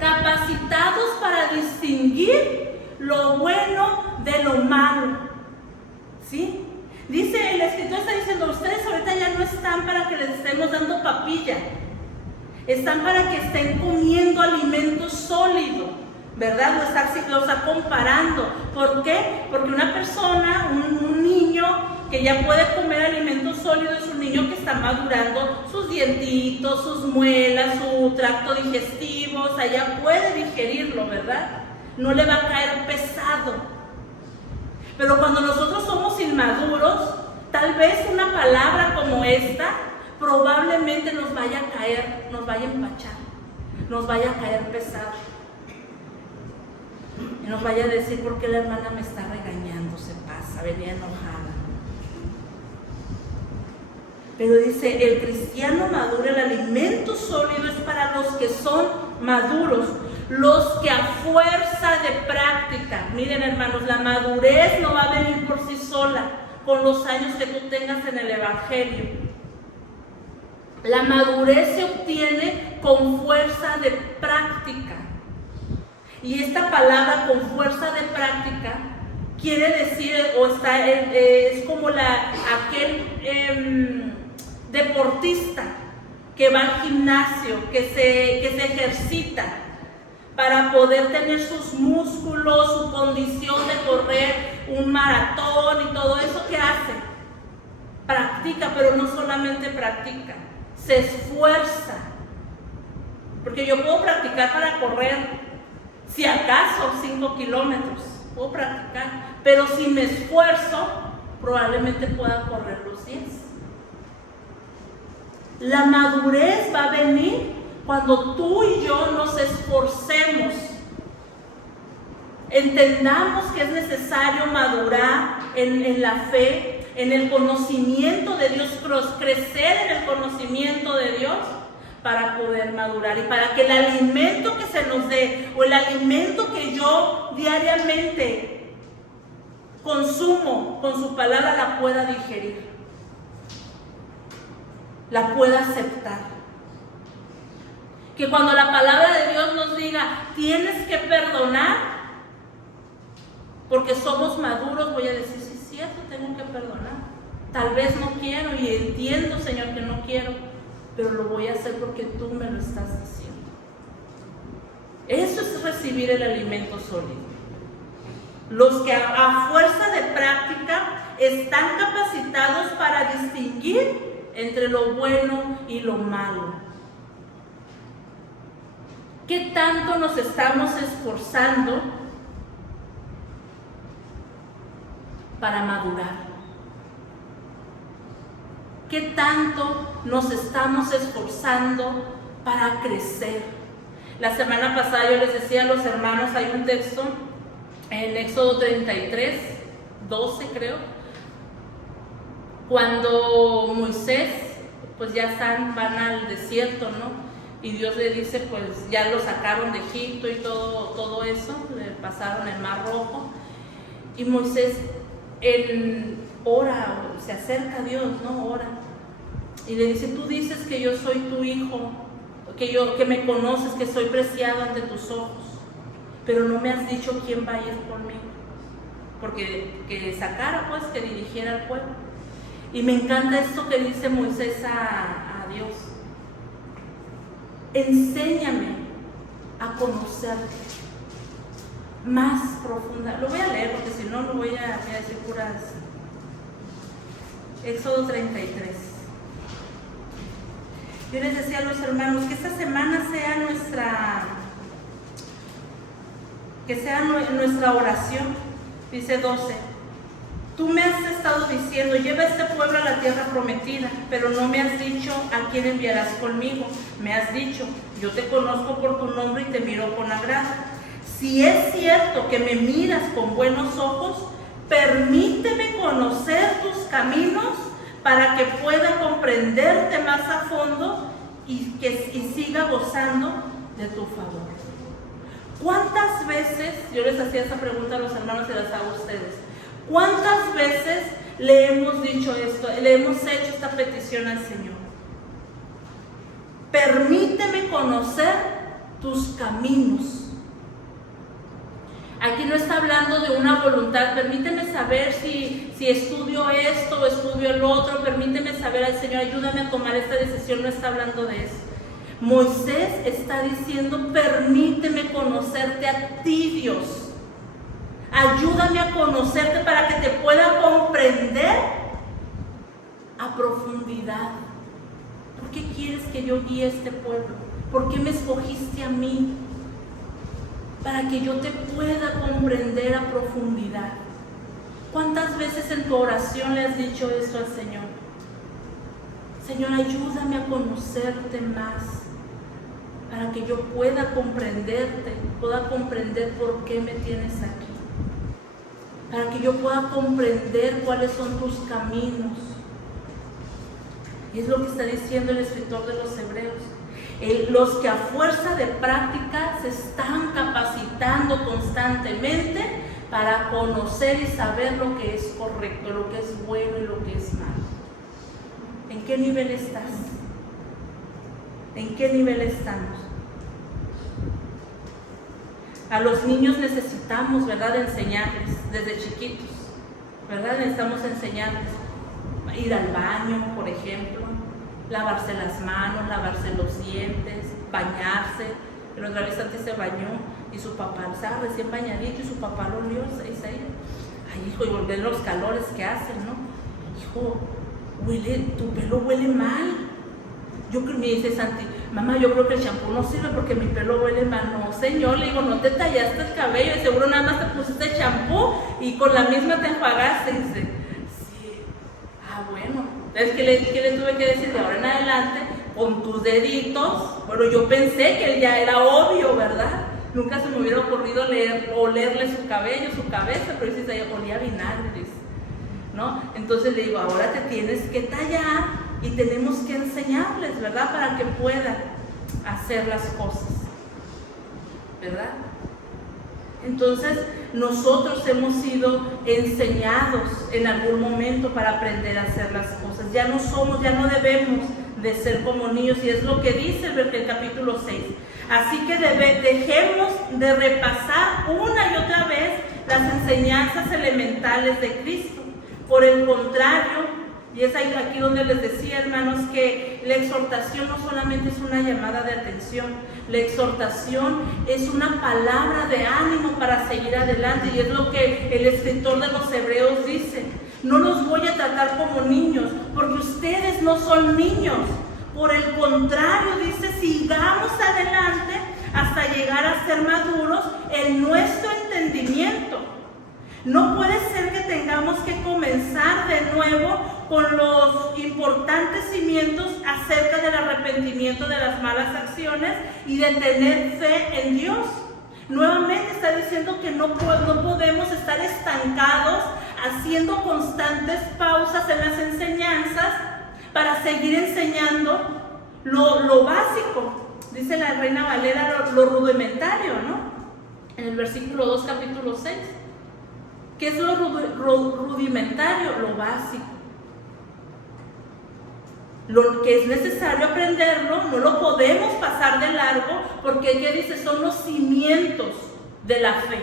Capacitados para distinguir lo bueno de lo malo. ¿Sí? Dice, el escritor está diciendo, ustedes ahorita ya no están para que les estemos dando papilla. Están para que estén comiendo alimento sólido, ¿verdad? Lo está comparando. ¿Por qué? Porque una persona, un niño que ya puede comer alimento sólido es un niño que está madurando sus dientitos, sus muelas, su tracto digestivo, o sea, ya puede digerirlo, ¿verdad? No le va a caer pesado. Pero cuando nosotros somos inmaduros, tal vez una palabra como esta probablemente nos vaya a caer, nos vaya a empachar, nos vaya a caer pesado. Y nos vaya a decir, ¿por qué la hermana me está regañando? Se pasa, venía enojada. Pero dice, el cristiano maduro, el alimento sólido es para los que son maduros, los que a fuerza de práctica, miren hermanos, la madurez no va a venir por sí sola con los años que tú tengas en el Evangelio. La madurez se obtiene con fuerza de práctica. Y esta palabra con fuerza de práctica quiere decir, es como aquel deportista que va al gimnasio, que se ejercita para poder tener sus músculos, su condición de correr un maratón y todo eso. ¿Qué hace? Practica, pero no solamente practica, se esfuerza. Porque yo puedo practicar para correr, si acaso 5 kilómetros, puedo practicar, pero si me esfuerzo, probablemente pueda correr los 10. La madurez va a venir cuando tú y yo nos esforcemos, entendamos que es necesario madurar en la fe, en el conocimiento de Dios, crecer en el conocimiento de Dios para poder madurar y para que el alimento que se nos dé o el alimento que yo diariamente consumo con su palabra la pueda digerir, la pueda aceptar. Que cuando la palabra de Dios nos diga, tienes que perdonar, porque somos maduros, voy a decir, sí es cierto, tengo que perdonar. Tal vez no quiero y entiendo, Señor, que no quiero, pero lo voy a hacer porque tú me lo estás diciendo. Eso es recibir el alimento sólido. Los que a fuerza de práctica están capacitados para distinguir entre lo bueno y lo malo. ¿Qué tanto nos estamos esforzando para madurar? ¿Qué tanto nos estamos esforzando para crecer? La semana pasada yo les decía a los hermanos, hay un texto en Éxodo 33, 12 creo, cuando Moisés, pues ya van al desierto, ¿no? Y Dios le dice, pues ya lo sacaron de Egipto y todo eso, le pasaron el Mar Rojo. Y Moisés, él ora, se acerca a Dios, ¿no? Ora. Y le dice, tú dices que yo soy tu hijo, que me conoces, que soy preciado ante tus ojos, pero no me has dicho quién va a ir conmigo. Porque que sacara, pues, que dirigiera al pueblo. Y me encanta esto que dice Moisés a Dios. Enséñame a conocerte más profunda. Lo voy a leer porque si no, voy a decir puras. Éxodo 33. Yo les decía a los hermanos que esta semana sea nuestra oración. Dice 12. Tú me has estado diciendo, lleva a este pueblo a la tierra prometida, pero no me has dicho a quién enviarás conmigo. Me has dicho, yo te conozco por tu nombre y te miro con agrado. Si es cierto que me miras con buenos ojos, permíteme conocer tus caminos para que pueda comprenderte más a fondo y siga gozando de tu favor. ¿Cuántas veces, yo les hacía esa pregunta a los hermanos y las hago a ustedes, cuántas veces le hemos dicho esto, le hemos hecho esta petición al Señor? Permíteme conocer tus caminos. Aquí no está hablando de una voluntad, permíteme saber si estudio esto o estudio el otro, permíteme saber al Señor, ayúdame a tomar esta decisión, no está hablando de eso. Moisés está diciendo, permíteme conocerte a ti, Dios. Ayúdame a conocerte para que te pueda comprender a profundidad. ¿Por qué quieres que yo guíe este pueblo? ¿Por qué me escogiste a mí? Para que yo te pueda comprender a profundidad. ¿Cuántas veces en tu oración le has dicho esto al Señor? Señor, ayúdame a conocerte más, para que yo pueda comprenderte, pueda comprender por qué me tienes aquí, para que yo pueda comprender cuáles son tus caminos. Y es lo que está diciendo el escritor de los Hebreos. Los que a fuerza de práctica se están capacitando constantemente para conocer y saber lo que es correcto, lo que es bueno y lo que es malo. ¿En qué nivel estás? ¿En qué nivel estamos? A los niños necesitamos, ¿verdad?, enseñarles desde chiquitos, ¿verdad? Necesitamos enseñarles ir al baño, por ejemplo, lavarse las manos, lavarse los dientes, bañarse. El otra vez antes se bañó y su papá estaba recién bañadito y su papá lo olió. Ay, hijo, y volver los calores que hacen, ¿no? Hijo, tu pelo huele mal. Yo creo, me dice Santi, mamá, yo creo que el champú no sirve porque mi pelo huele mal. No, señor, le digo, no te tallaste el cabello y seguro nada más te pusiste champú y con la misma te enjuagaste. Y dice, sí, bueno. Entonces, ¿qué le tuve que decir? De ahora en adelante, con tus deditos. Bueno, yo pensé que él ya era obvio, ¿verdad? Nunca se me hubiera ocurrido olerle su cabello, su cabeza, pero dice, olía a vinagre, dice, ¿no? Entonces le digo, ahora te tienes que tallar y tenemos que enseñarles, ¿verdad? Para que puedan hacer las cosas, ¿verdad? Entonces, nosotros hemos sido enseñados en algún momento para aprender a hacer las cosas. Ya no debemos de ser como niños, y es lo que dice el capítulo 6. Así que dejemos de repasar una y otra vez las enseñanzas elementales de Cristo. Por el contrario, y es aquí donde les decía, hermanos, que la exhortación no solamente es una llamada de atención, la exhortación es una palabra de ánimo para seguir adelante, y es lo que el escritor de los Hebreos dice. No los voy a tratar como niños, porque ustedes no son niños. Por el contrario, dice, sigamos adelante hasta llegar a ser maduros en nuestro entendimiento. No puede ser que tengamos que comenzar de nuevo con los importantes cimientos acerca del arrepentimiento de las malas acciones y de tener fe en Dios. Nuevamente está diciendo que no podemos estar estancados haciendo constantes pausas en las enseñanzas para seguir enseñando lo básico. Dice la Reina Valera lo rudimentario, ¿no? En el versículo 2, capítulo 6. ¿Qué es lo rudimentario? Lo básico. Lo que es necesario aprenderlo, no lo podemos pasar de largo, porque ¿qué dice? Son los cimientos de la fe.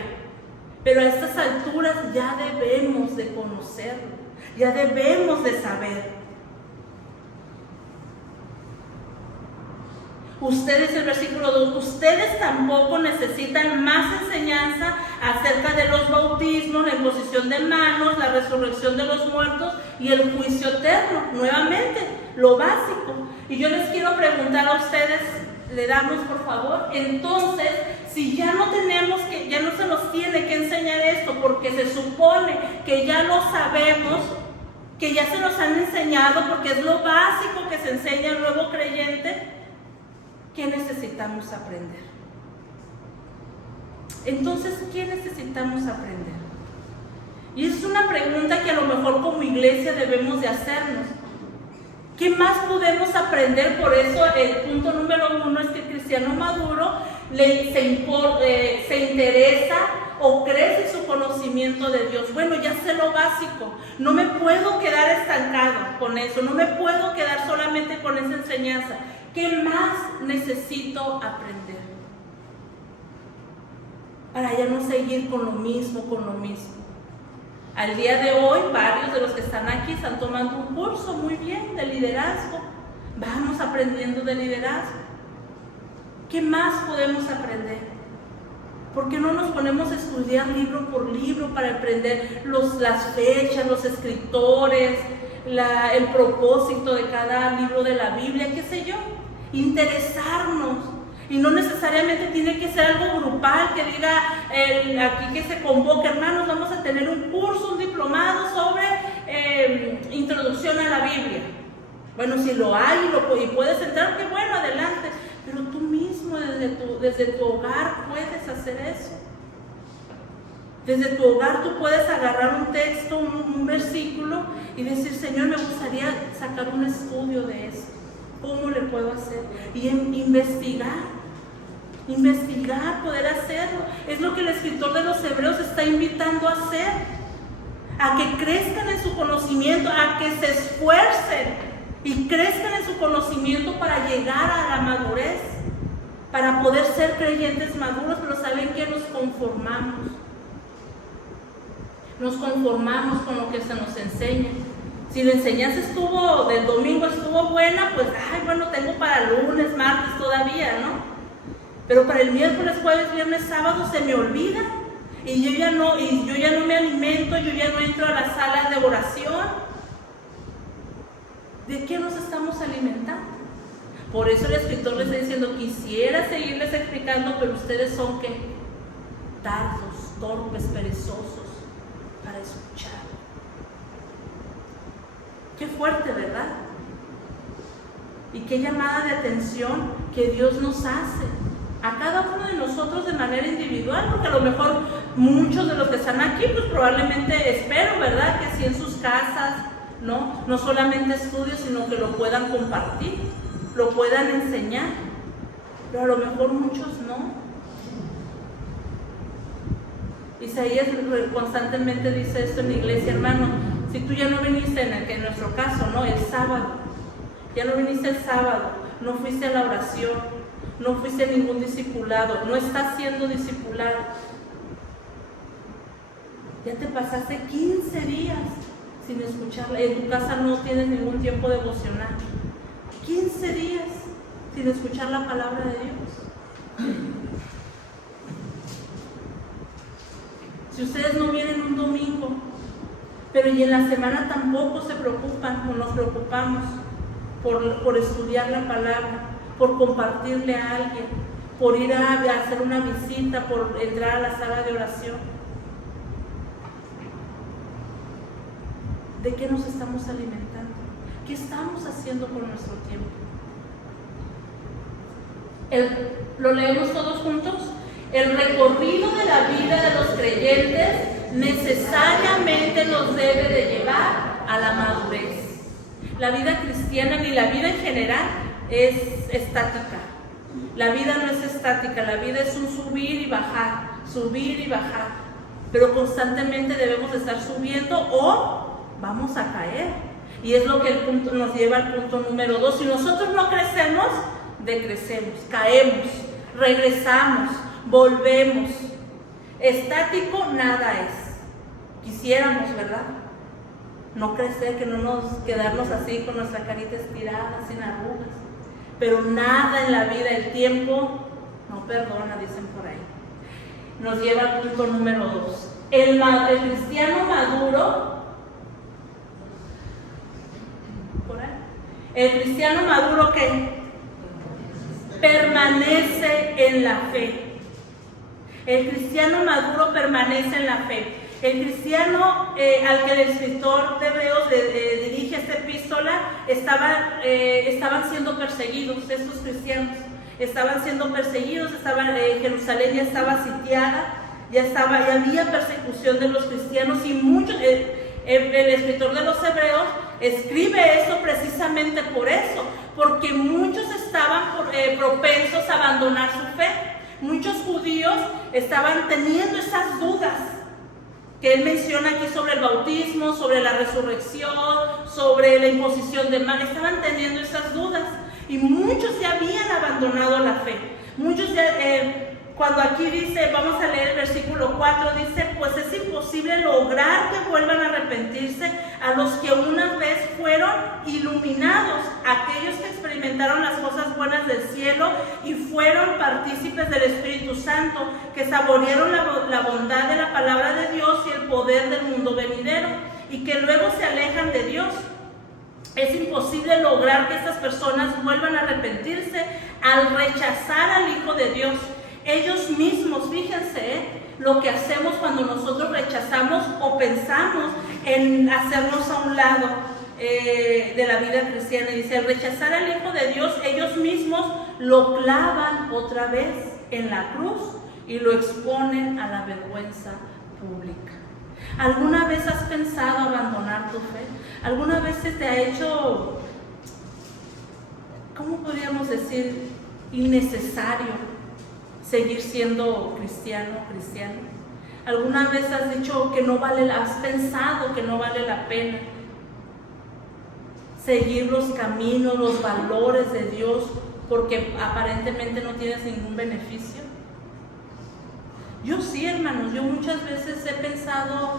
Pero a estas alturas ya debemos de conocerlo, ya debemos de saber. Ustedes, el versículo 2, ustedes tampoco necesitan más enseñanza acerca de los bautismos, la imposición de manos, la resurrección de los muertos y el juicio eterno. Nuevamente, lo básico. Y yo les quiero preguntar a ustedes, le damos por favor, entonces, si ya no se nos tiene que enseñar esto, porque se supone que ya lo sabemos, que ya se nos han enseñado, porque es lo básico que se enseña al nuevo creyente, ¿qué necesitamos aprender? Entonces, ¿qué necesitamos aprender? Y es una pregunta que a lo mejor como iglesia debemos de hacernos. ¿Qué más podemos aprender? Por eso el punto número 1 es que el cristiano maduro se interesa o crece en su conocimiento de Dios. Bueno, ya sé lo básico, no me puedo quedar estancado con eso, no me puedo quedar solamente con esa enseñanza. ¿Qué más necesito aprender? Para ya no seguir con lo mismo. Al día de hoy, varios de los que están aquí están tomando un curso muy bien de liderazgo. Vamos aprendiendo de liderazgo. ¿Qué más podemos aprender? ¿Por qué no nos ponemos a estudiar libro por libro para aprender las fechas, los escritores, el propósito de cada libro de la Biblia, qué sé yo? Interesarnos. Y no necesariamente tiene que ser algo grupal que diga aquí que se convoque, hermanos, vamos a tener un curso, un diplomado sobre introducción a la Biblia. Bueno, si lo hay y puedes entrar, qué bueno, adelante. Pero tú mismo desde tu hogar puedes hacer eso. Desde tu hogar tú puedes agarrar un texto, un versículo y decir, Señor, me gustaría sacar un estudio de esto. ¿Cómo le puedo hacer? Y investigar, poder hacerlo. Es lo que el escritor de los Hebreos está invitando a hacer. A que crezcan en su conocimiento, a que se esfuercen y crezcan en su conocimiento para llegar a la madurez, para poder ser creyentes maduros. Pero ¿saben qué? Nos conformamos con lo que se nos enseña. Si la enseñanza del domingo estuvo buena, pues, bueno, tengo para lunes, martes todavía, ¿no? Pero para el miércoles, jueves, viernes, sábado se me olvida y yo ya no me alimento, yo ya no entro a las salas de oración. ¿De qué nos estamos alimentando? Por eso el escritor les está diciendo, quisiera seguirles explicando, pero ustedes son, ¿qué? Tardos, torpes, perezosos para escuchar. Qué fuerte, ¿verdad? Y qué llamada de atención que Dios nos hace a cada uno de nosotros de manera individual, porque a lo mejor muchos de los que están aquí, pues probablemente espero, ¿verdad? Que sí en sus casas, no solamente estudien, sino que lo puedan compartir, lo puedan enseñar, pero a lo mejor muchos no. Isaías constantemente dice esto en la iglesia, hermano, si tú ya no viniste en nuestro caso, el sábado, ya no viniste el sábado, no fuiste a la oración, no fuiste a ningún discipulado, no estás siendo discipulado, ya te pasaste 15 días sin escucharla, en tu casa no tienes ningún tiempo devocional, 15 días sin escuchar la palabra de Dios. Si ustedes no vienen un domingo, pero y en la semana tampoco se preocupan o nos preocupamos por estudiar la palabra, por compartirle a alguien, por ir a hacer una visita, por entrar a la sala de oración. ¿De qué nos estamos alimentando? ¿Qué estamos haciendo con nuestro tiempo? ¿Lo leemos todos juntos? El recorrido de la vida de los creyentes necesariamente nos debe de llevar a la madurez. La vida cristiana ni la vida en general es estática. La vida no es estática, la vida es un subir y bajar, pero constantemente debemos estar subiendo o vamos a caer. Y es lo que el punto nos lleva al punto número 2. Si nosotros no crecemos, decrecemos, caemos, regresamos, volvemos. Estático nada es. Quisiéramos, ¿verdad? No crecer, que no nos quedarnos así con nuestra carita estirada, sin arrugas. Pero nada en la vida, el tiempo no perdona, dicen por ahí. Nos lleva al punto número 2. El cristiano maduro, por ahí. El cristiano maduro que permanece en la fe. El cristiano maduro permanece en la fe. El cristiano al que el escritor de Hebreos dirige esta epístola estaban siendo perseguidos. Estos cristianos estaban siendo perseguidos, Jerusalén ya estaba sitiada, ya había persecución de los cristianos y muchos. El escritor de los Hebreos escribe esto precisamente por eso, porque muchos estaban propensos a abandonar su fe. Muchos judíos estaban teniendo esas dudas que él menciona aquí sobre el bautismo, sobre la resurrección, sobre la imposición de manos. Estaban teniendo esas dudas y muchos ya habían abandonado la fe. Muchos ya, cuando aquí dice, vamos a leer el versículo 4, dice, pues es imposible lograr que vuelvan a arrepentirse a los que una vez fueron iluminados, aquellos que experimentaron las cosas buenas del cielo y fueron partícipes del Espíritu Santo, que saborearon la bondad de la palabra de Dios y el poder del mundo venidero, y que luego se alejan de Dios. Es imposible lograr que estas personas vuelvan a arrepentirse al rechazar al Hijo de Dios. Ellos mismos, fíjense, lo que hacemos cuando nosotros rechazamos o pensamos en hacernos a un lado de la vida cristiana. Dice, al rechazar al Hijo de Dios, ellos mismos lo clavan otra vez en la cruz y lo exponen a la vergüenza pública. ¿Alguna vez has pensado abandonar tu fe? ¿Alguna vez se te ha hecho, cómo podríamos decir, innecesario seguir siendo cristiano? ¿Alguna vez has dicho que no vale, has pensado que no vale la pena seguir los caminos, los valores de Dios porque aparentemente no tienes ningún beneficio? Yo sí, hermanos, yo muchas veces he pensado,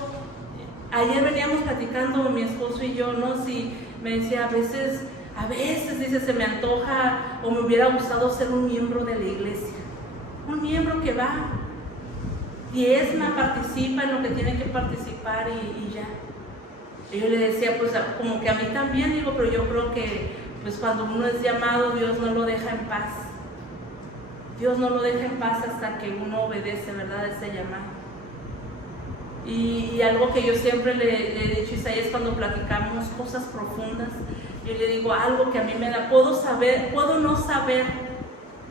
ayer veníamos platicando mi esposo y yo, ¿no? Si me decía, a veces dice, se me antoja o me hubiera gustado ser un miembro de la iglesia, un miembro que va, diezma, participa en lo que tiene que participar y ya. Y yo le decía, pues como que a mí también, digo, pero yo creo que pues cuando uno es llamado, Dios no lo deja en paz. Dios no lo deja en paz hasta que uno obedece, ¿verdad?, ese llamado. Y algo que yo siempre le he dicho a Isaías cuando platicamos cosas profundas, yo le digo algo que a mí me da, puedo no saber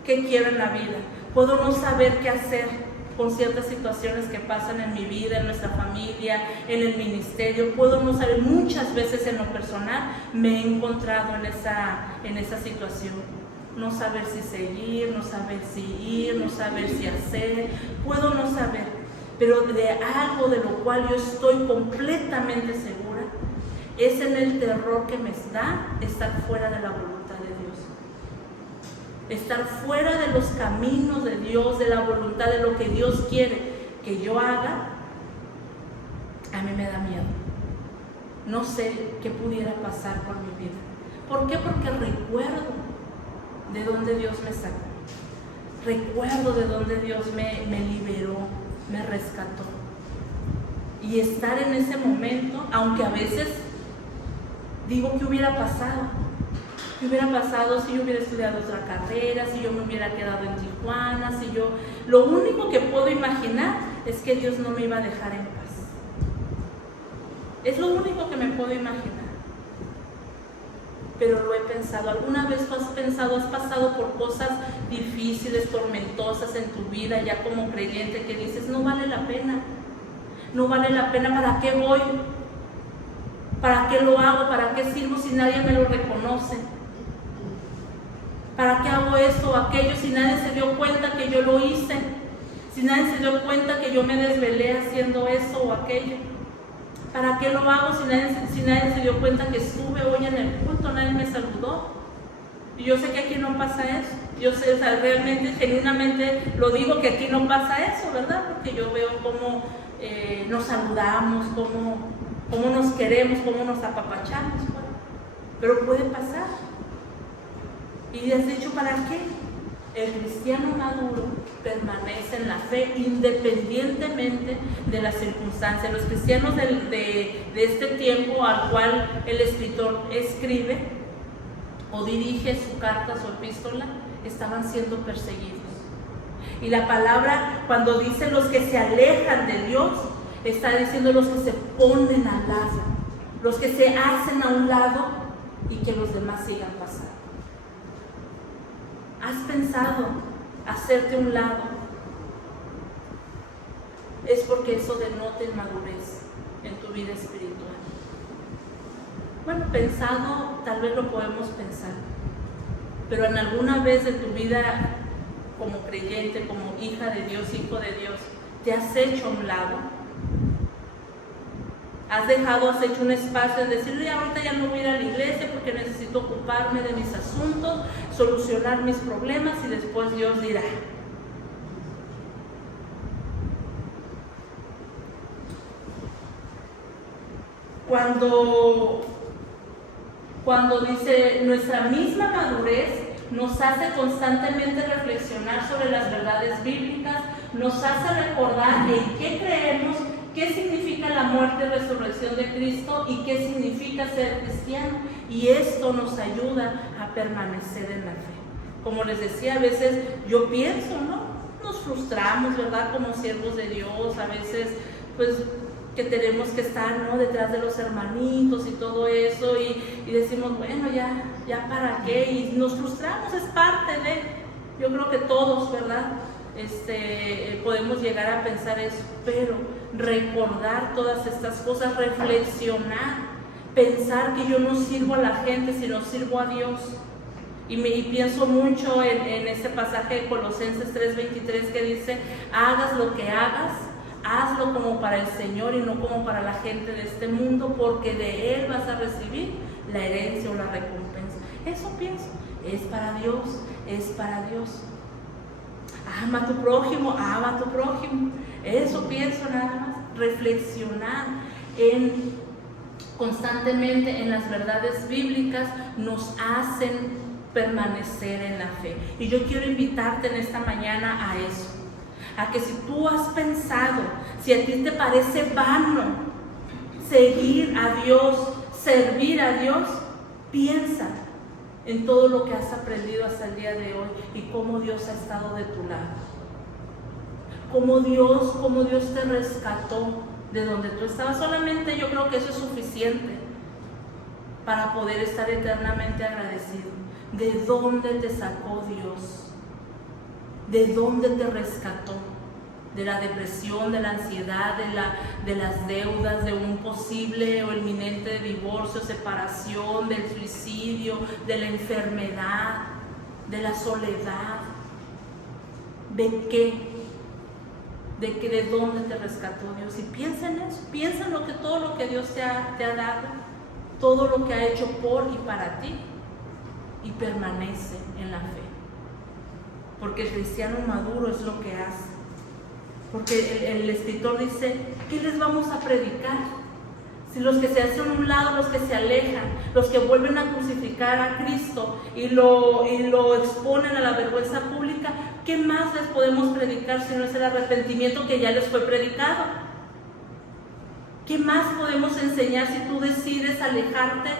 qué quiero en la vida, puedo no saber qué hacer con ciertas situaciones que pasan en mi vida, en nuestra familia, en el ministerio, puedo no saber, muchas veces en lo personal me he encontrado en esa situación. No saber si seguir, no saber si ir, no saber si hacer, puedo no saber, pero de algo de lo cual yo estoy completamente segura, es en el terror que me da estar fuera de la voluntad de Dios. Estar fuera de los caminos de Dios, de la voluntad, de lo que Dios quiere que yo haga, a mí me da miedo. No sé qué pudiera pasar por mi vida. ¿Por qué? Porque recuerdo de dónde Dios me sacó. Recuerdo de dónde Dios me liberó, me rescató. Y estar en ese momento, aunque a veces digo, ¿qué hubiera pasado? ¿Qué hubiera pasado si yo hubiera estudiado otra carrera, si yo me hubiera quedado en Tijuana, si yo... Lo único que puedo imaginar es que Dios no me iba a dejar en paz. Es lo único que me puedo imaginar. Pero lo he pensado. ¿Alguna vez tú has pensado, has pasado por cosas difíciles, tormentosas en tu vida, ya como creyente, que dices, no vale la pena? No vale la pena, ¿para qué voy? ¿Para qué lo hago? ¿Para qué sirvo si nadie me lo reconoce? ¿Para qué hago esto o aquello si nadie se dio cuenta que yo lo hice? Si nadie se dio cuenta que yo me desvelé haciendo esto o aquello. ¿Para qué lo hago si nadie se dio cuenta que estuve hoy en el culto, nadie me saludó? Y yo sé que aquí no pasa eso. Yo sé, o sea, realmente, genuinamente lo digo que aquí no pasa eso, ¿verdad? Porque yo veo cómo nos saludamos, cómo nos queremos, cómo nos apapachamos. Pues. Pero puede pasar. Y has dicho, ¿para qué? El cristiano maduro permanece en la fe independientemente de las circunstancias. Los cristianos de este tiempo al cual el escritor escribe o dirige su carta, su epístola, estaban siendo perseguidos. Y la palabra, cuando dice los que se alejan de Dios, está diciendo los que se ponen al lado, los que se hacen a un lado y que los demás sigan pasando. ¿Has pensado hacerte a un lado? Es porque eso denota inmadurez en tu vida espiritual. Bueno, pensado, tal vez lo podemos pensar, pero en alguna vez de tu vida como creyente, como hija de Dios, hijo de Dios, ¿te has hecho a un lado? Has hecho un espacio de decirle, ahorita ya no voy a ir a la iglesia porque necesito ocuparme de mis asuntos, solucionar mis problemas y después Dios dirá. Cuando dice nuestra misma madurez nos hace constantemente reflexionar sobre las verdades bíblicas, nos hace recordar en qué creemos, qué significa la muerte y resurrección de Cristo y qué significa ser cristiano. Y esto nos ayuda a permanecer en la fe. Como les decía, a veces yo pienso, ¿no? Nos frustramos, ¿verdad? Como siervos de Dios, a veces, pues, que tenemos que estar, ¿no?, detrás de los hermanitos y todo eso, y decimos, bueno, ya para qué, y nos frustramos, es parte de, yo creo que todos, ¿verdad? podemos llegar a pensar eso, pero recordar todas estas cosas, reflexionar, pensar que yo no sirvo a la gente, sino sirvo a Dios. Y pienso mucho en este pasaje de Colosenses 3:23 que dice: hagas lo que hagas, hazlo como para el Señor y no como para la gente de este mundo, porque de Él vas a recibir la herencia o la recompensa. Eso pienso, es para Dios, es para Dios. Ama a tu prójimo, ama a tu prójimo. Eso pienso nada más, reflexionar constantemente en las verdades bíblicas nos hacen permanecer en la fe. Y yo quiero invitarte en esta mañana a eso, a que si tú has pensado, si a ti te parece vano seguir a Dios, servir a Dios, piensa en todo lo que has aprendido hasta el día de hoy y cómo Dios ha estado de tu lado. Cómo Dios te rescató de donde tú estabas. Solamente yo creo que eso es suficiente para poder estar eternamente agradecido. ¿De dónde te sacó Dios? ¿De dónde te rescató? De la depresión, de la ansiedad, de las deudas, de un posible o inminente divorcio, separación, del suicidio, de la enfermedad, de la soledad. ¿De qué? ¿De dónde te rescató Dios? Y piensa en eso, piensa en todo lo que Dios te ha dado, todo lo que ha hecho por y para ti, y permanece en la fe. Porque el cristiano maduro es lo que hace. Porque el escritor dice: ¿qué les vamos a predicar? Si los que se hacen a un lado, los que se alejan, los que vuelven a crucificar a Cristo y lo exponen a la vergüenza pública, ¿qué más les podemos predicar si no es el arrepentimiento que ya les fue predicado? ¿Qué más podemos enseñar si tú decides alejarte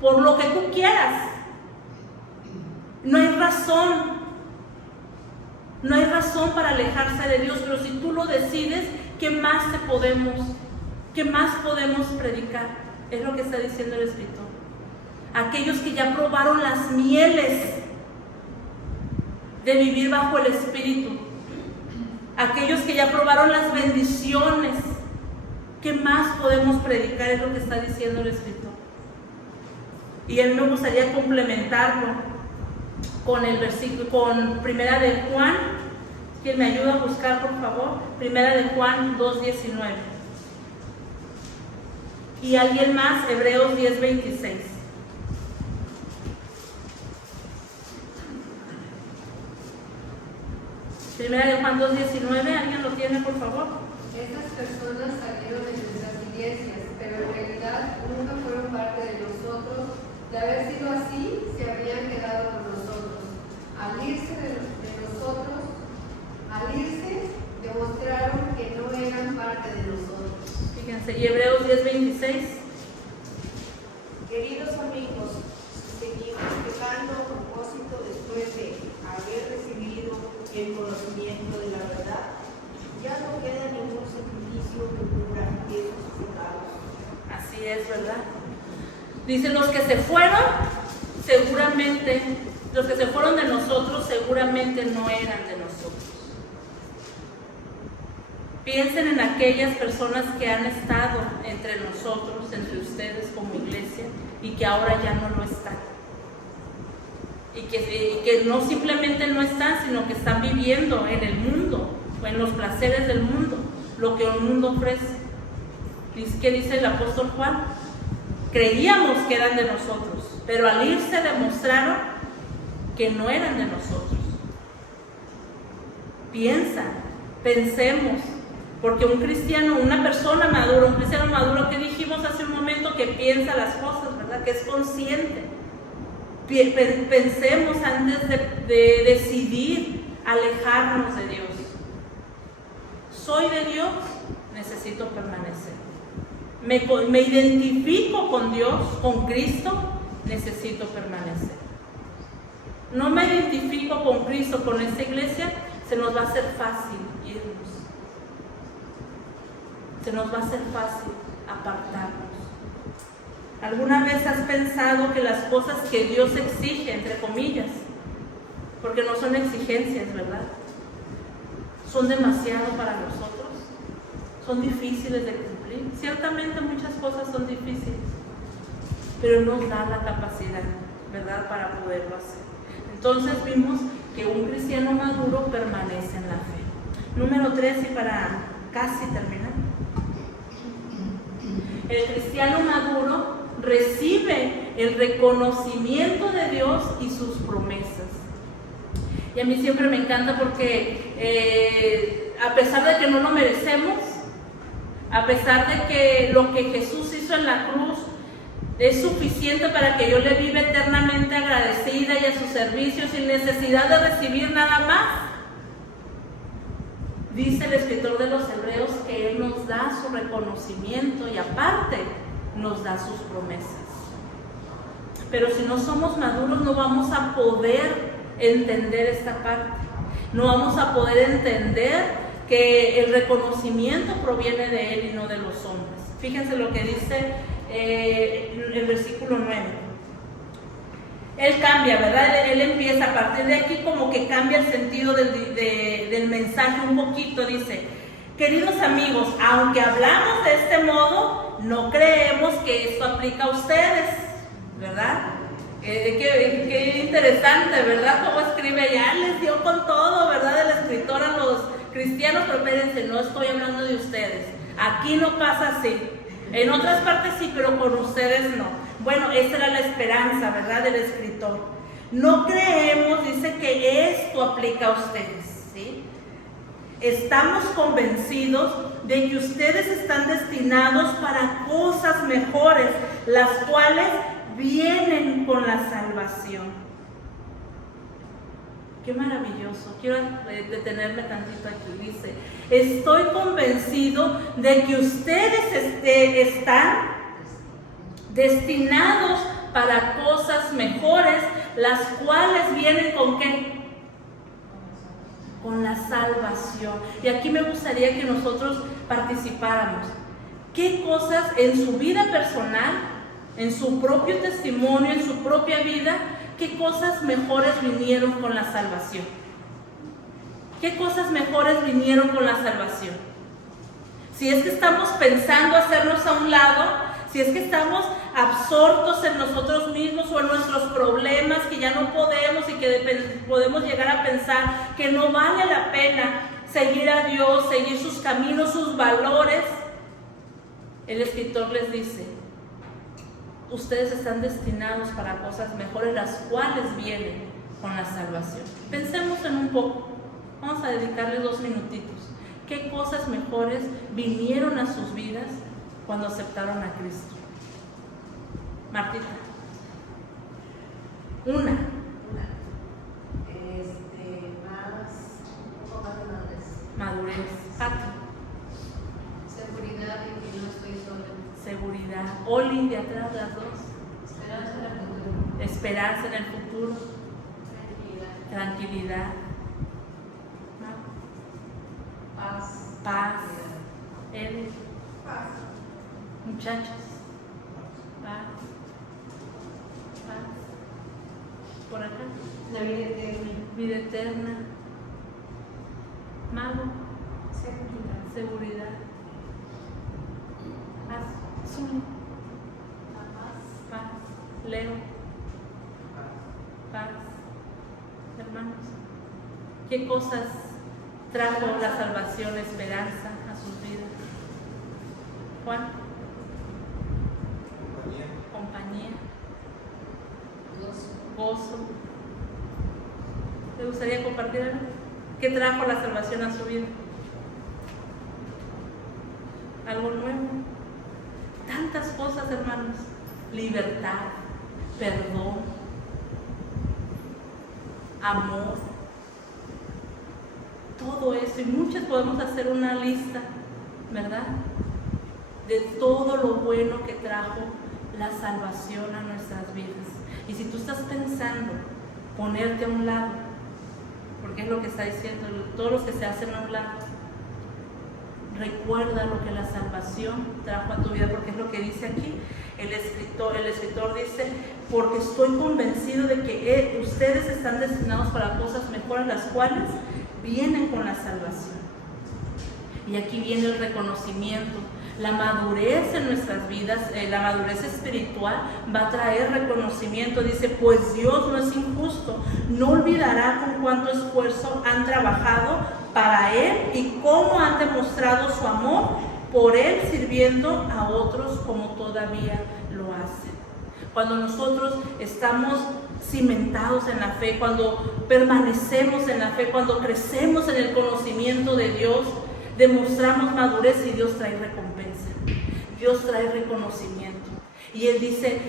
por lo que tú quieras? No hay razón para alejarse de Dios, pero si tú lo decides, ¿qué más podemos predicar? Es lo que está diciendo el escritor. Aquellos que ya probaron las mieles de vivir bajo el Espíritu, aquellos que ya probaron las bendiciones, ¿qué más podemos predicar? Es lo que está diciendo el escritor. Y a mí me gustaría complementarlo con el versículo, con Primera de Juan. ¿Quién me ayuda a buscar, por favor? Primera de Juan 2:19. Y alguien más, Hebreos 10:26. Primera de Juan 2:19, ¿alguien lo tiene, por favor? Estas personas salieron de nuestras iglesias, pero en realidad nunca fueron parte de nosotros. De haber sido así, se habrían quedado con nosotros. Al irse demostraron que no eran parte de nosotros. Fíjense, y Hebreos 10:26. Queridos amigos, si seguimos pecando a propósito después de haber recibido el conocimiento de la verdad, ya no queda ningún sacrificio que cubra esos pecados. Así es, ¿verdad? Dice: los que se fueron, seguramente, los que se fueron de nosotros, seguramente no eran de nosotros. Piensen en aquellas personas que han estado entre nosotros, entre ustedes como iglesia, y que ahora ya no lo están. Y que no simplemente no están, sino que están viviendo en el mundo, o en los placeres del mundo, lo que el mundo ofrece. ¿Qué dice el apóstol Juan? Creíamos que eran de nosotros, pero al irse demostraron que no eran de nosotros. Pensemos, porque un cristiano, una persona madura, un cristiano maduro, que dijimos hace un momento, que piensa las cosas, ¿verdad? Que es consciente. Pensemos antes de decidir alejarnos de Dios. Soy de Dios, necesito permanecer. Me identifico con Dios, con Cristo, necesito permanecer. No me identifico con Cristo, con esta iglesia, se nos va a hacer fácil irnos. Se nos va a hacer fácil apartarnos. ¿Alguna vez has pensado que las cosas que Dios exige, entre comillas, porque no son exigencias, ¿verdad? son demasiado para nosotros, son difíciles de cumplir. Ciertamente muchas cosas son difíciles, pero nos da la capacidad, ¿verdad?, para poderlo hacer. Entonces vimos que un cristiano maduro permanece en la fe. Número 3, y para casi terminar. El cristiano maduro recibe el reconocimiento de Dios y sus promesas. Y a mí siempre me encanta porque a pesar de que no lo merecemos, a pesar de que lo que Jesús hizo en la cruz es suficiente para que yo le viva eternamente agradecida y a su servicio sin necesidad de recibir nada más, dice el escritor de los Hebreos que Él nos da su reconocimiento y aparte nos da sus promesas. Pero si no somos maduros no vamos a poder entender esta parte, no vamos a poder entender que el reconocimiento proviene de Él y no de los hombres. Fíjense lo que dice el versículo 9. Él cambia, ¿verdad? Él empieza a partir de aquí como que cambia el sentido del mensaje un poquito. Dice: queridos amigos, aunque hablamos de este modo, no creemos que esto aplica a ustedes, ¿verdad? Qué interesante, ¿verdad? Cómo escribe, ya les dio con todo, ¿verdad? El escritor a los cristianos, pero espérense, no estoy hablando de ustedes. Aquí no pasa así. En otras partes sí, pero con ustedes no. Bueno, esa era la esperanza, ¿verdad?, del escritor. No creemos, dice, que esto aplica a ustedes, ¿sí? Estamos convencidos de que ustedes están destinados para cosas mejores, las cuales vienen con la salvación. Qué maravilloso. Quiero detenerme tantito aquí. Dice: estoy convencido de que ustedes están destinados para cosas mejores, las cuales vienen ¿con qué? Con la salvación. Y aquí me gustaría que nosotros participáramos. ¿Qué cosas en su vida personal, en su propio testimonio, en su propia vida, qué cosas mejores vinieron con la salvación? ¿Qué cosas mejores vinieron con la salvación? Si es que estamos pensando hacernos a un lado, si es que estamos absortos en nosotros mismos o en nuestros problemas, que ya no podemos y que podemos llegar a pensar que no vale la pena seguir a Dios, seguir sus caminos, sus valores, el escritor les dice: ustedes están destinados para cosas mejores, las cuales vienen con la salvación. Pensemos en un poco, vamos a dedicarles 2 minutitos. ¿Qué cosas mejores vinieron a sus vidas cuando aceptaron a Cristo? Martita. Una. Un poco más de madurez. Madurez. Pati. Seguridad en que no estoy sola. Seguridad. Oli, de atrás, las dos. Esperanza en el futuro. Esperanza en el futuro. Tranquilidad. Tranquilidad. Paz. Paz. Él. Paz. Muchachos. Paz. Paz. Por acá. La vida eterna. Vida eterna. Mago. Seguridad. Seguridad. Paz. Zuli. Paz. Leo. Paz. Hermanos, ¿qué cosas trajo la salvación, esperanza a sus vidas? Juan. Compañía. Gozo. ¿Te gustaría compartir algo? ¿Qué trajo la salvación a su vida? Algo nuevo. Tantas cosas, hermanos. Libertad, perdón, amor. Todo eso, y muchas podemos hacer una lista, ¿verdad?, de todo lo bueno que trajo la salvación a nuestras vidas. Y si tú estás pensando ponerte a un lado, porque es lo que está diciendo, todos los que se hacen a un lado, recuerda lo que la salvación trajo a tu vida, porque es lo que dice aquí el escritor dice: porque estoy convencido de que ustedes están destinados para cosas mejores, las cuales vienen con la salvación. Y aquí viene el reconocimiento. La madurez en nuestras vidas, la madurez espiritual va a traer reconocimiento. Dice, pues Dios no es injusto, no olvidará con cuánto esfuerzo han trabajado para Él y cómo han demostrado su amor por Él sirviendo a otros como todavía lo hacen. Cuando nosotros estamos cimentados en la fe, cuando permanecemos en la fe, cuando crecemos en el conocimiento de Dios, demostramos madurez y Dios trae recompensa, Dios trae reconocimiento. Y Él dice,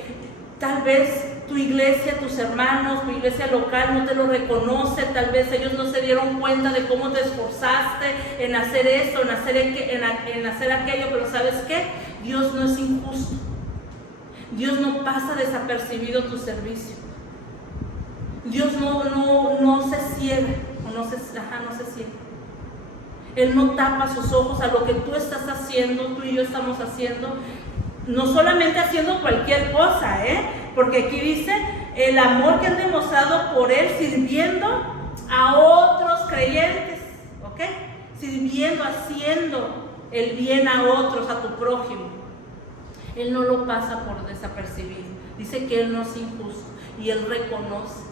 tal vez tu iglesia, tus hermanos, tu iglesia local no te lo reconoce, tal vez ellos no se dieron cuenta de cómo te esforzaste en hacer esto, en hacer aquello, pero ¿sabes qué? Dios no es injusto. Dios no pasa desapercibido tu servicio. Dios no se ciega, no se ciega. Él no tapa sus ojos a lo que tú estás haciendo, tú y yo estamos haciendo. No solamente haciendo cualquier cosa, porque aquí dice el amor que han demostrado por Él sirviendo a otros creyentes, ¿ok? Sirviendo, haciendo el bien a otros, a tu prójimo. Él no lo pasa por desapercibido. Dice que Él no es injusto y Él reconoce.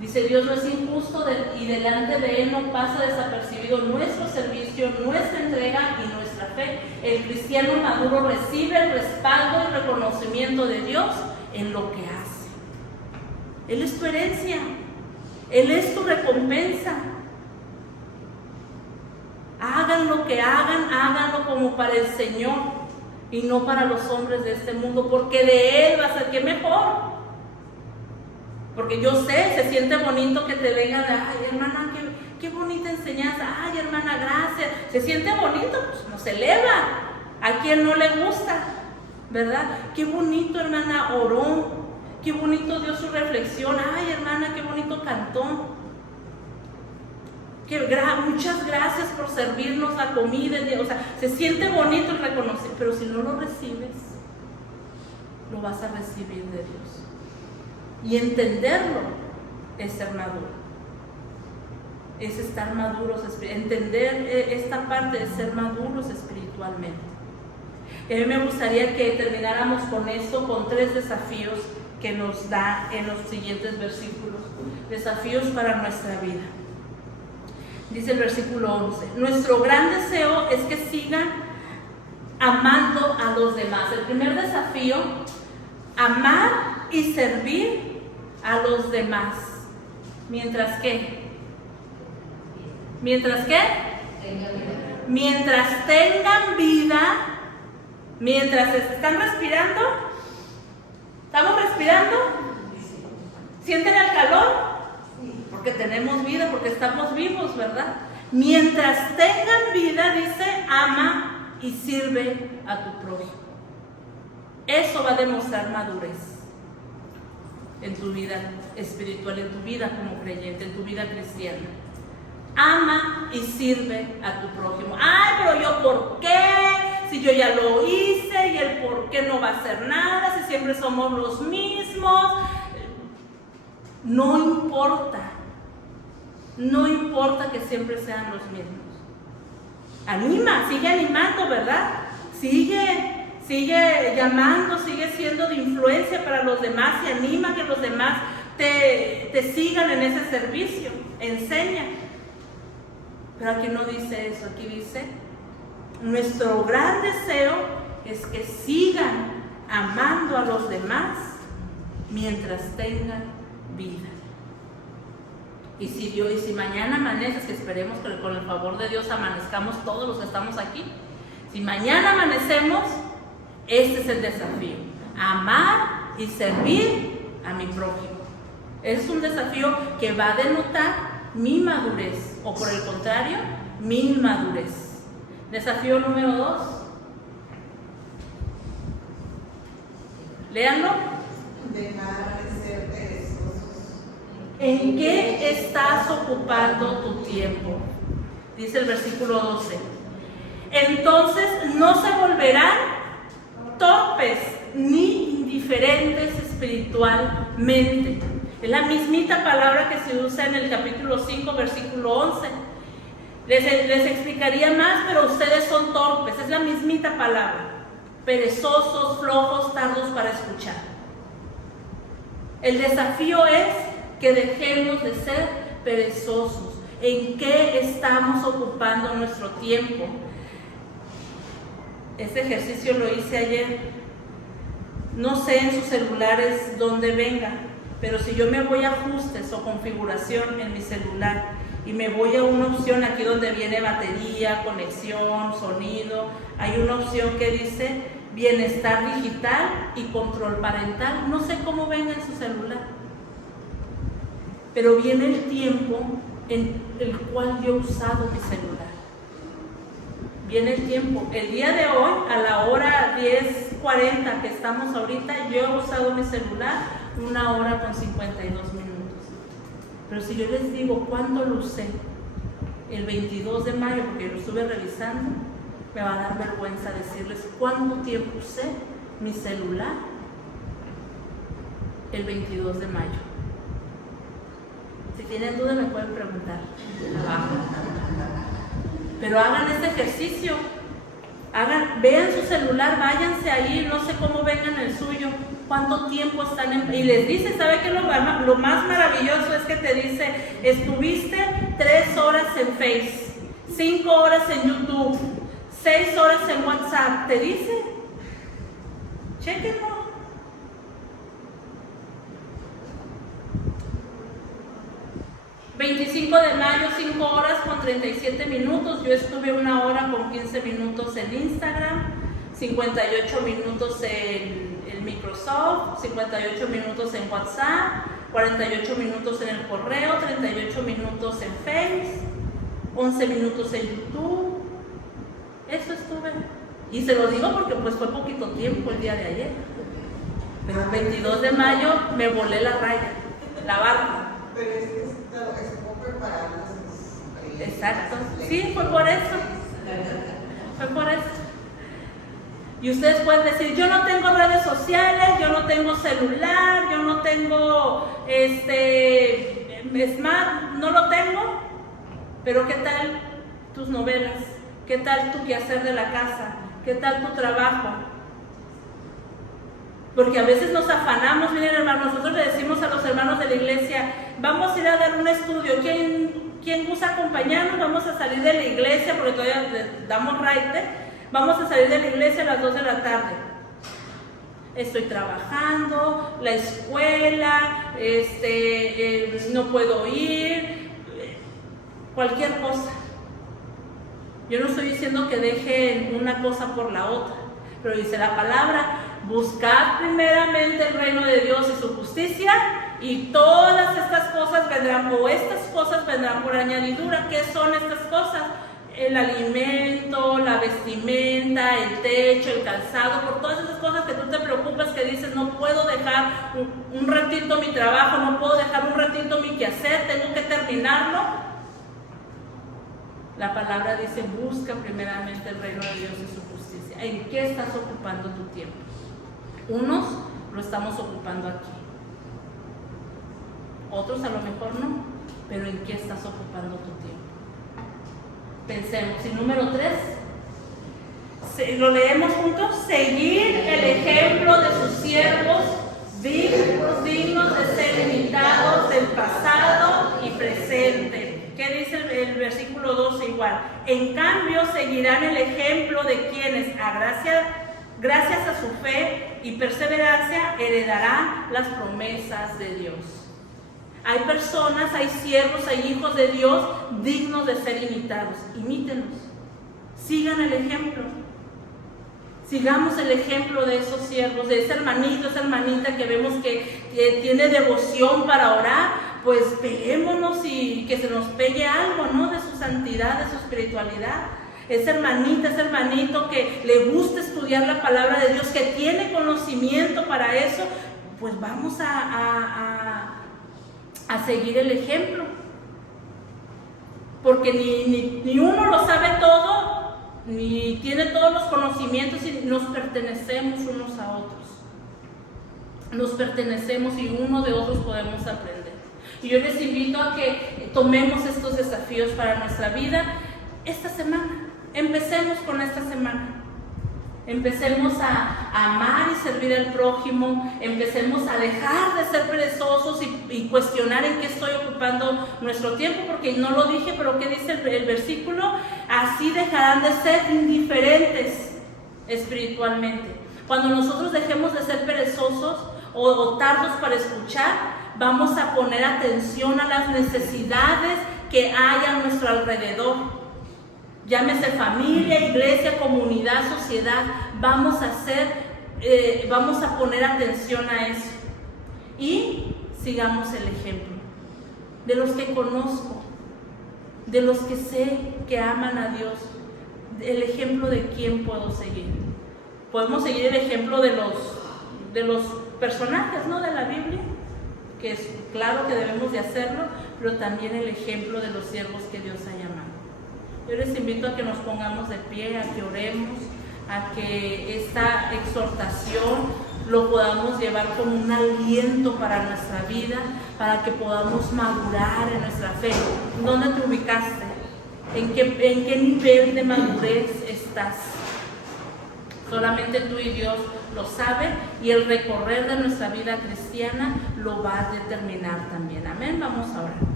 Dice, Dios no es injusto y delante de Él no pasa desapercibido nuestro servicio, nuestra entrega y nuestra fe. El cristiano maduro recibe el respaldo y reconocimiento de Dios en lo que hace. Él es tu herencia, Él es tu recompensa. Hagan lo que hagan, háganlo como para el Señor y no para los hombres de este mundo, porque de Él va a ser que mejor. Porque yo sé, se siente bonito que te vengan, ay hermana, qué bonita enseñanza, ay hermana, gracias. Se siente bonito, pues nos eleva. A quien no le gusta, ¿verdad? Qué bonito hermana oró, qué bonito dio su reflexión, ay hermana, qué bonito cantó. Muchas gracias por servirnos la comida. O sea, se siente bonito el reconocer, pero si no lo recibes, lo vas a recibir de Dios. Y entenderlo es ser maduro, es estar maduros, entender esta parte de ser maduros espiritualmente. Y a mí me gustaría que termináramos con esto, con 3 desafíos que nos da en los siguientes versículos, desafíos para nuestra vida. Dice el versículo 11, nuestro gran deseo es que sigan amando a los demás. El primer desafío, amar y servir a los demás. ¿Mientras qué? ¿Mientras qué? Mientras tengan vida, mientras están respirando. ¿Estamos respirando? ¿Sienten el calor? Porque tenemos vida, porque estamos vivos, ¿verdad? Mientras tengan vida, dice, ama y sirve a tu prójimo. Eso va a demostrar madurez en tu vida espiritual, en tu vida como creyente, en tu vida cristiana. Ama y sirve a tu prójimo. Ay, pero yo ¿por qué? Si yo ya lo hice y el por qué no va a hacer nada, si siempre somos los mismos. No importa. No importa que siempre sean los mismos. Anima, sigue animando, ¿verdad? Sigue llamando, sigue siendo de influencia para los demás y anima a que los demás te sigan en ese servicio, enseña. Pero aquí no dice eso, aquí dice, nuestro gran deseo es que sigan amando a los demás mientras tengan vida. Y si mañana amaneces, que esperemos que con el favor de Dios amanezcamos todos los que estamos aquí, si mañana amanecemos, este es el desafío, amar y servir a mi prójimo. Es un desafío que va a denotar mi madurez, o por el contrario, mi inmadurez. Desafío número 2. Léanlo. Dejar de ser perezosos. ¿En qué estás ocupando tu tiempo? Dice el versículo 12. Entonces no se volverán torpes ni indiferentes espiritualmente. Es la mismita palabra que se usa en el capítulo 5, versículo 11. Les explicaría más, pero ustedes son torpes, es la mismita palabra. Perezosos, flojos, tardos para escuchar. El desafío es que dejemos de ser perezosos. ¿En qué estamos ocupando nuestro tiempo? Este ejercicio lo hice ayer. No sé en sus celulares dónde venga, pero si yo me voy a ajustes o configuración en mi celular y me voy a una opción aquí donde viene batería, conexión, sonido, hay una opción que dice bienestar digital y control parental. No sé cómo venga en su celular, pero viene el tiempo en el cual yo he usado mi celular. Viene el tiempo. El día de hoy, a la hora 10:40 que estamos ahorita, yo he usado mi celular 1 hora con 52 minutos. Pero si yo les digo cuándo lo usé, el 22 de mayo, porque lo estuve revisando, me va a dar vergüenza decirles cuánto tiempo usé mi celular el 22 de mayo. Si tienen duda me pueden preguntar abajo. Pero hagan este ejercicio, vean su celular, váyanse ahí, no sé cómo vengan el suyo, cuánto tiempo están y les dice, ¿sabe qué? Lo más maravilloso es que te dice, estuviste 3 horas en Face, 5 horas en YouTube, 6 horas en WhatsApp, te dice, chéquenlo. ...25 de mayo, 5 horas con 37 minutos... ...yo estuve 1 hora con 15 minutos en Instagram... ...58 minutos en Microsoft... ...58 minutos en WhatsApp... ...48 minutos en el correo... ...38 minutos en Face... ...11 minutos en YouTube... ...eso estuve... ...y se lo digo porque pues fue poquito tiempo el día de ayer... ...pero el 22 de mayo me volé la raya... ...la barra... Pero es como prepararlas. Exacto, sí, fue por eso. Fue por eso. Y ustedes pueden decir, yo no tengo redes sociales, yo no tengo celular, yo no tengo smart, no lo tengo. Pero ¿qué tal tus novelas? ¿Qué tal tu quehacer de la casa? ¿Qué tal tu trabajo? Porque a veces nos afanamos, miren hermanos, nosotros le decimos a los hermanos de la iglesia, vamos a ir a dar un estudio, ¿quién gusta acompañarnos? Vamos a salir de la iglesia, porque todavía damos raite, vamos a salir de la iglesia a las 2 de la tarde. Estoy trabajando, la escuela, no puedo ir, cualquier cosa. Yo no estoy diciendo que dejen una cosa por la otra, pero dice la palabra, buscad primeramente el reino de Dios y su justicia, y todas estas cosas vendrán, o estas cosas vendrán por añadidura. ¿Qué son estas cosas? El alimento, la vestimenta, el techo, el calzado, por todas esas cosas que tú te preocupas, que dices, no puedo dejar un ratito mi trabajo, no puedo dejar un ratito mi quehacer, tengo que terminarlo. La palabra dice, busca primeramente el reino de Dios y su justicia. ¿En qué estás ocupando tu tiempo? Unos lo estamos ocupando aquí, otros a lo mejor no, pero ¿en qué estás ocupando tu tiempo? Pensemos. Y número 3, lo leemos juntos, seguir el ejemplo de sus siervos dignos de ser imitados del pasado y presente. ¿Qué dice el versículo 12 igual? En cambio seguirán el ejemplo de quienes gracias a su fe y perseverancia heredarán las promesas de Dios. Hay personas, hay siervos, hay hijos de Dios dignos de ser imitados. Imítenlos, sigan el ejemplo. Sigamos el ejemplo de esos siervos, de ese hermanito, esa hermanita que vemos que tiene devoción para orar. Pues peguémonos y que se nos pegue algo, ¿no? De su santidad, de su espiritualidad. Esa hermanita, ese hermanito que le gusta estudiar la palabra de Dios, que tiene conocimiento para eso, pues vamos a seguir el ejemplo. Porque ni uno lo sabe todo, ni tiene todos los conocimientos, y nos pertenecemos unos a otros. Nos pertenecemos y uno de otros podemos aprender. Y yo les invito a que tomemos estos desafíos para nuestra vida. esta semana. Empecemos con esta semana. Empecemos a amar y servir al prójimo. Empecemos a dejar de ser perezosos y cuestionar en qué estoy ocupando nuestro tiempo, porque no lo dije, pero ¿qué dice el versículo? Así dejarán de ser indiferentes espiritualmente. Cuando nosotros dejemos de ser perezosos o tardos para escuchar, vamos a poner atención a las necesidades que hay a nuestro alrededor. Llámese familia, iglesia, comunidad, sociedad. Vamos a poner atención a eso. Y sigamos el ejemplo de los que conozco, de los que sé que aman a Dios. El ejemplo de quién puedo seguir. Podemos seguir el ejemplo de los personajes, ¿no?, de la Biblia, que es claro que debemos de hacerlo, pero también el ejemplo de los siervos que Dios ha llamado. Yo les invito a que nos pongamos de pie, a que oremos, a que esta exhortación lo podamos llevar como un aliento para nuestra vida, para que podamos madurar en nuestra fe. ¿Dónde te ubicaste? ¿En qué nivel de madurez estás? Solamente tú y Dios lo saben, y el recorrer de nuestra vida cristiana lo va a determinar también. Amén. Vamos a orar.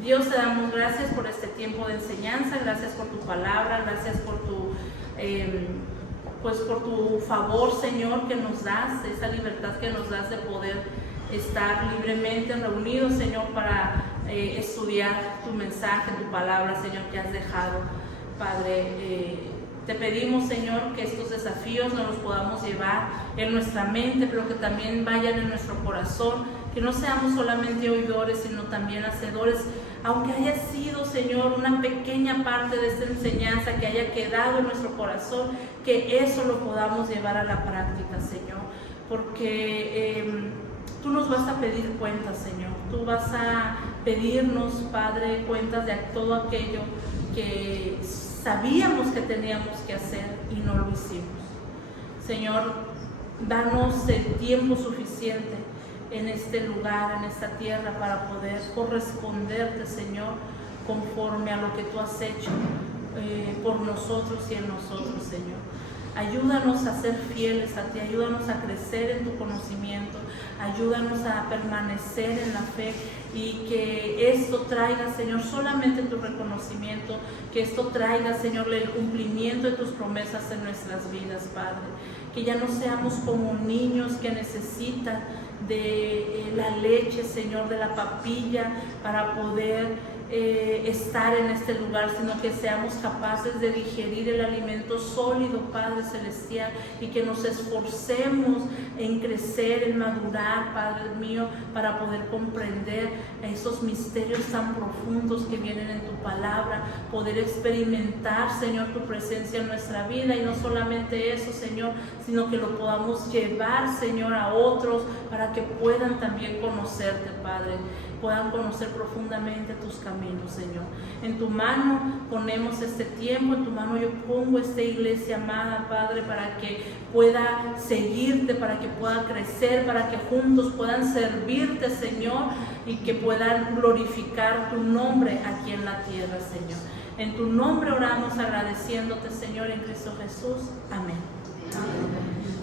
Dios, te damos gracias por este tiempo de enseñanza, gracias por tu palabra, gracias por por tu favor, Señor, que nos das, esa libertad que nos das de poder estar libremente reunidos, Señor, para estudiar tu mensaje, tu palabra, Señor, que has dejado, Padre. Te pedimos, Señor, que estos desafíos nos los podamos llevar en nuestra mente, pero que también vayan en nuestro corazón, que no seamos solamente oidores, sino también hacedores, aunque haya sido, Señor, una pequeña parte de esta enseñanza que haya quedado en nuestro corazón, que eso lo podamos llevar a la práctica, Señor, porque tú nos vas a pedir cuentas, Señor. Tú vas a pedirnos, Padre, cuentas de todo aquello que sabíamos que teníamos que hacer y no lo hicimos. Señor, danos el tiempo suficiente en este lugar, en esta tierra, para poder corresponderte, Señor, conforme a lo que tú has hecho por nosotros y en nosotros, Señor. Ayúdanos a ser fieles a ti, ayúdanos a crecer en tu conocimiento, ayúdanos a permanecer en la fe, y que esto traiga, Señor, solamente tu reconocimiento, que esto traiga, Señor, el cumplimiento de tus promesas en nuestras vidas, Padre. Que ya no seamos como niños que necesitan de la leche, Señor, de la papilla para poder estar en este lugar, sino que seamos capaces de digerir el alimento sólido, Padre Celestial, y que nos esforcemos en crecer, en madurar, Padre mío, para poder comprender esos misterios tan profundos que vienen en tu palabra, poder experimentar, Señor, tu presencia en nuestra vida, y no solamente eso, Señor, sino que lo podamos llevar, Señor, a otros para que puedan también conocerte, Padre, puedan conocer profundamente tus caminos, Señor. En tu mano ponemos este tiempo, en tu mano yo pongo esta iglesia amada, Padre, para que pueda seguirte, para que pueda crecer, para que juntos puedan servirte, Señor, y que puedan glorificar tu nombre aquí en la tierra, Señor. En tu nombre oramos agradeciéndote, Señor, en Cristo Jesús. Amén. Amén.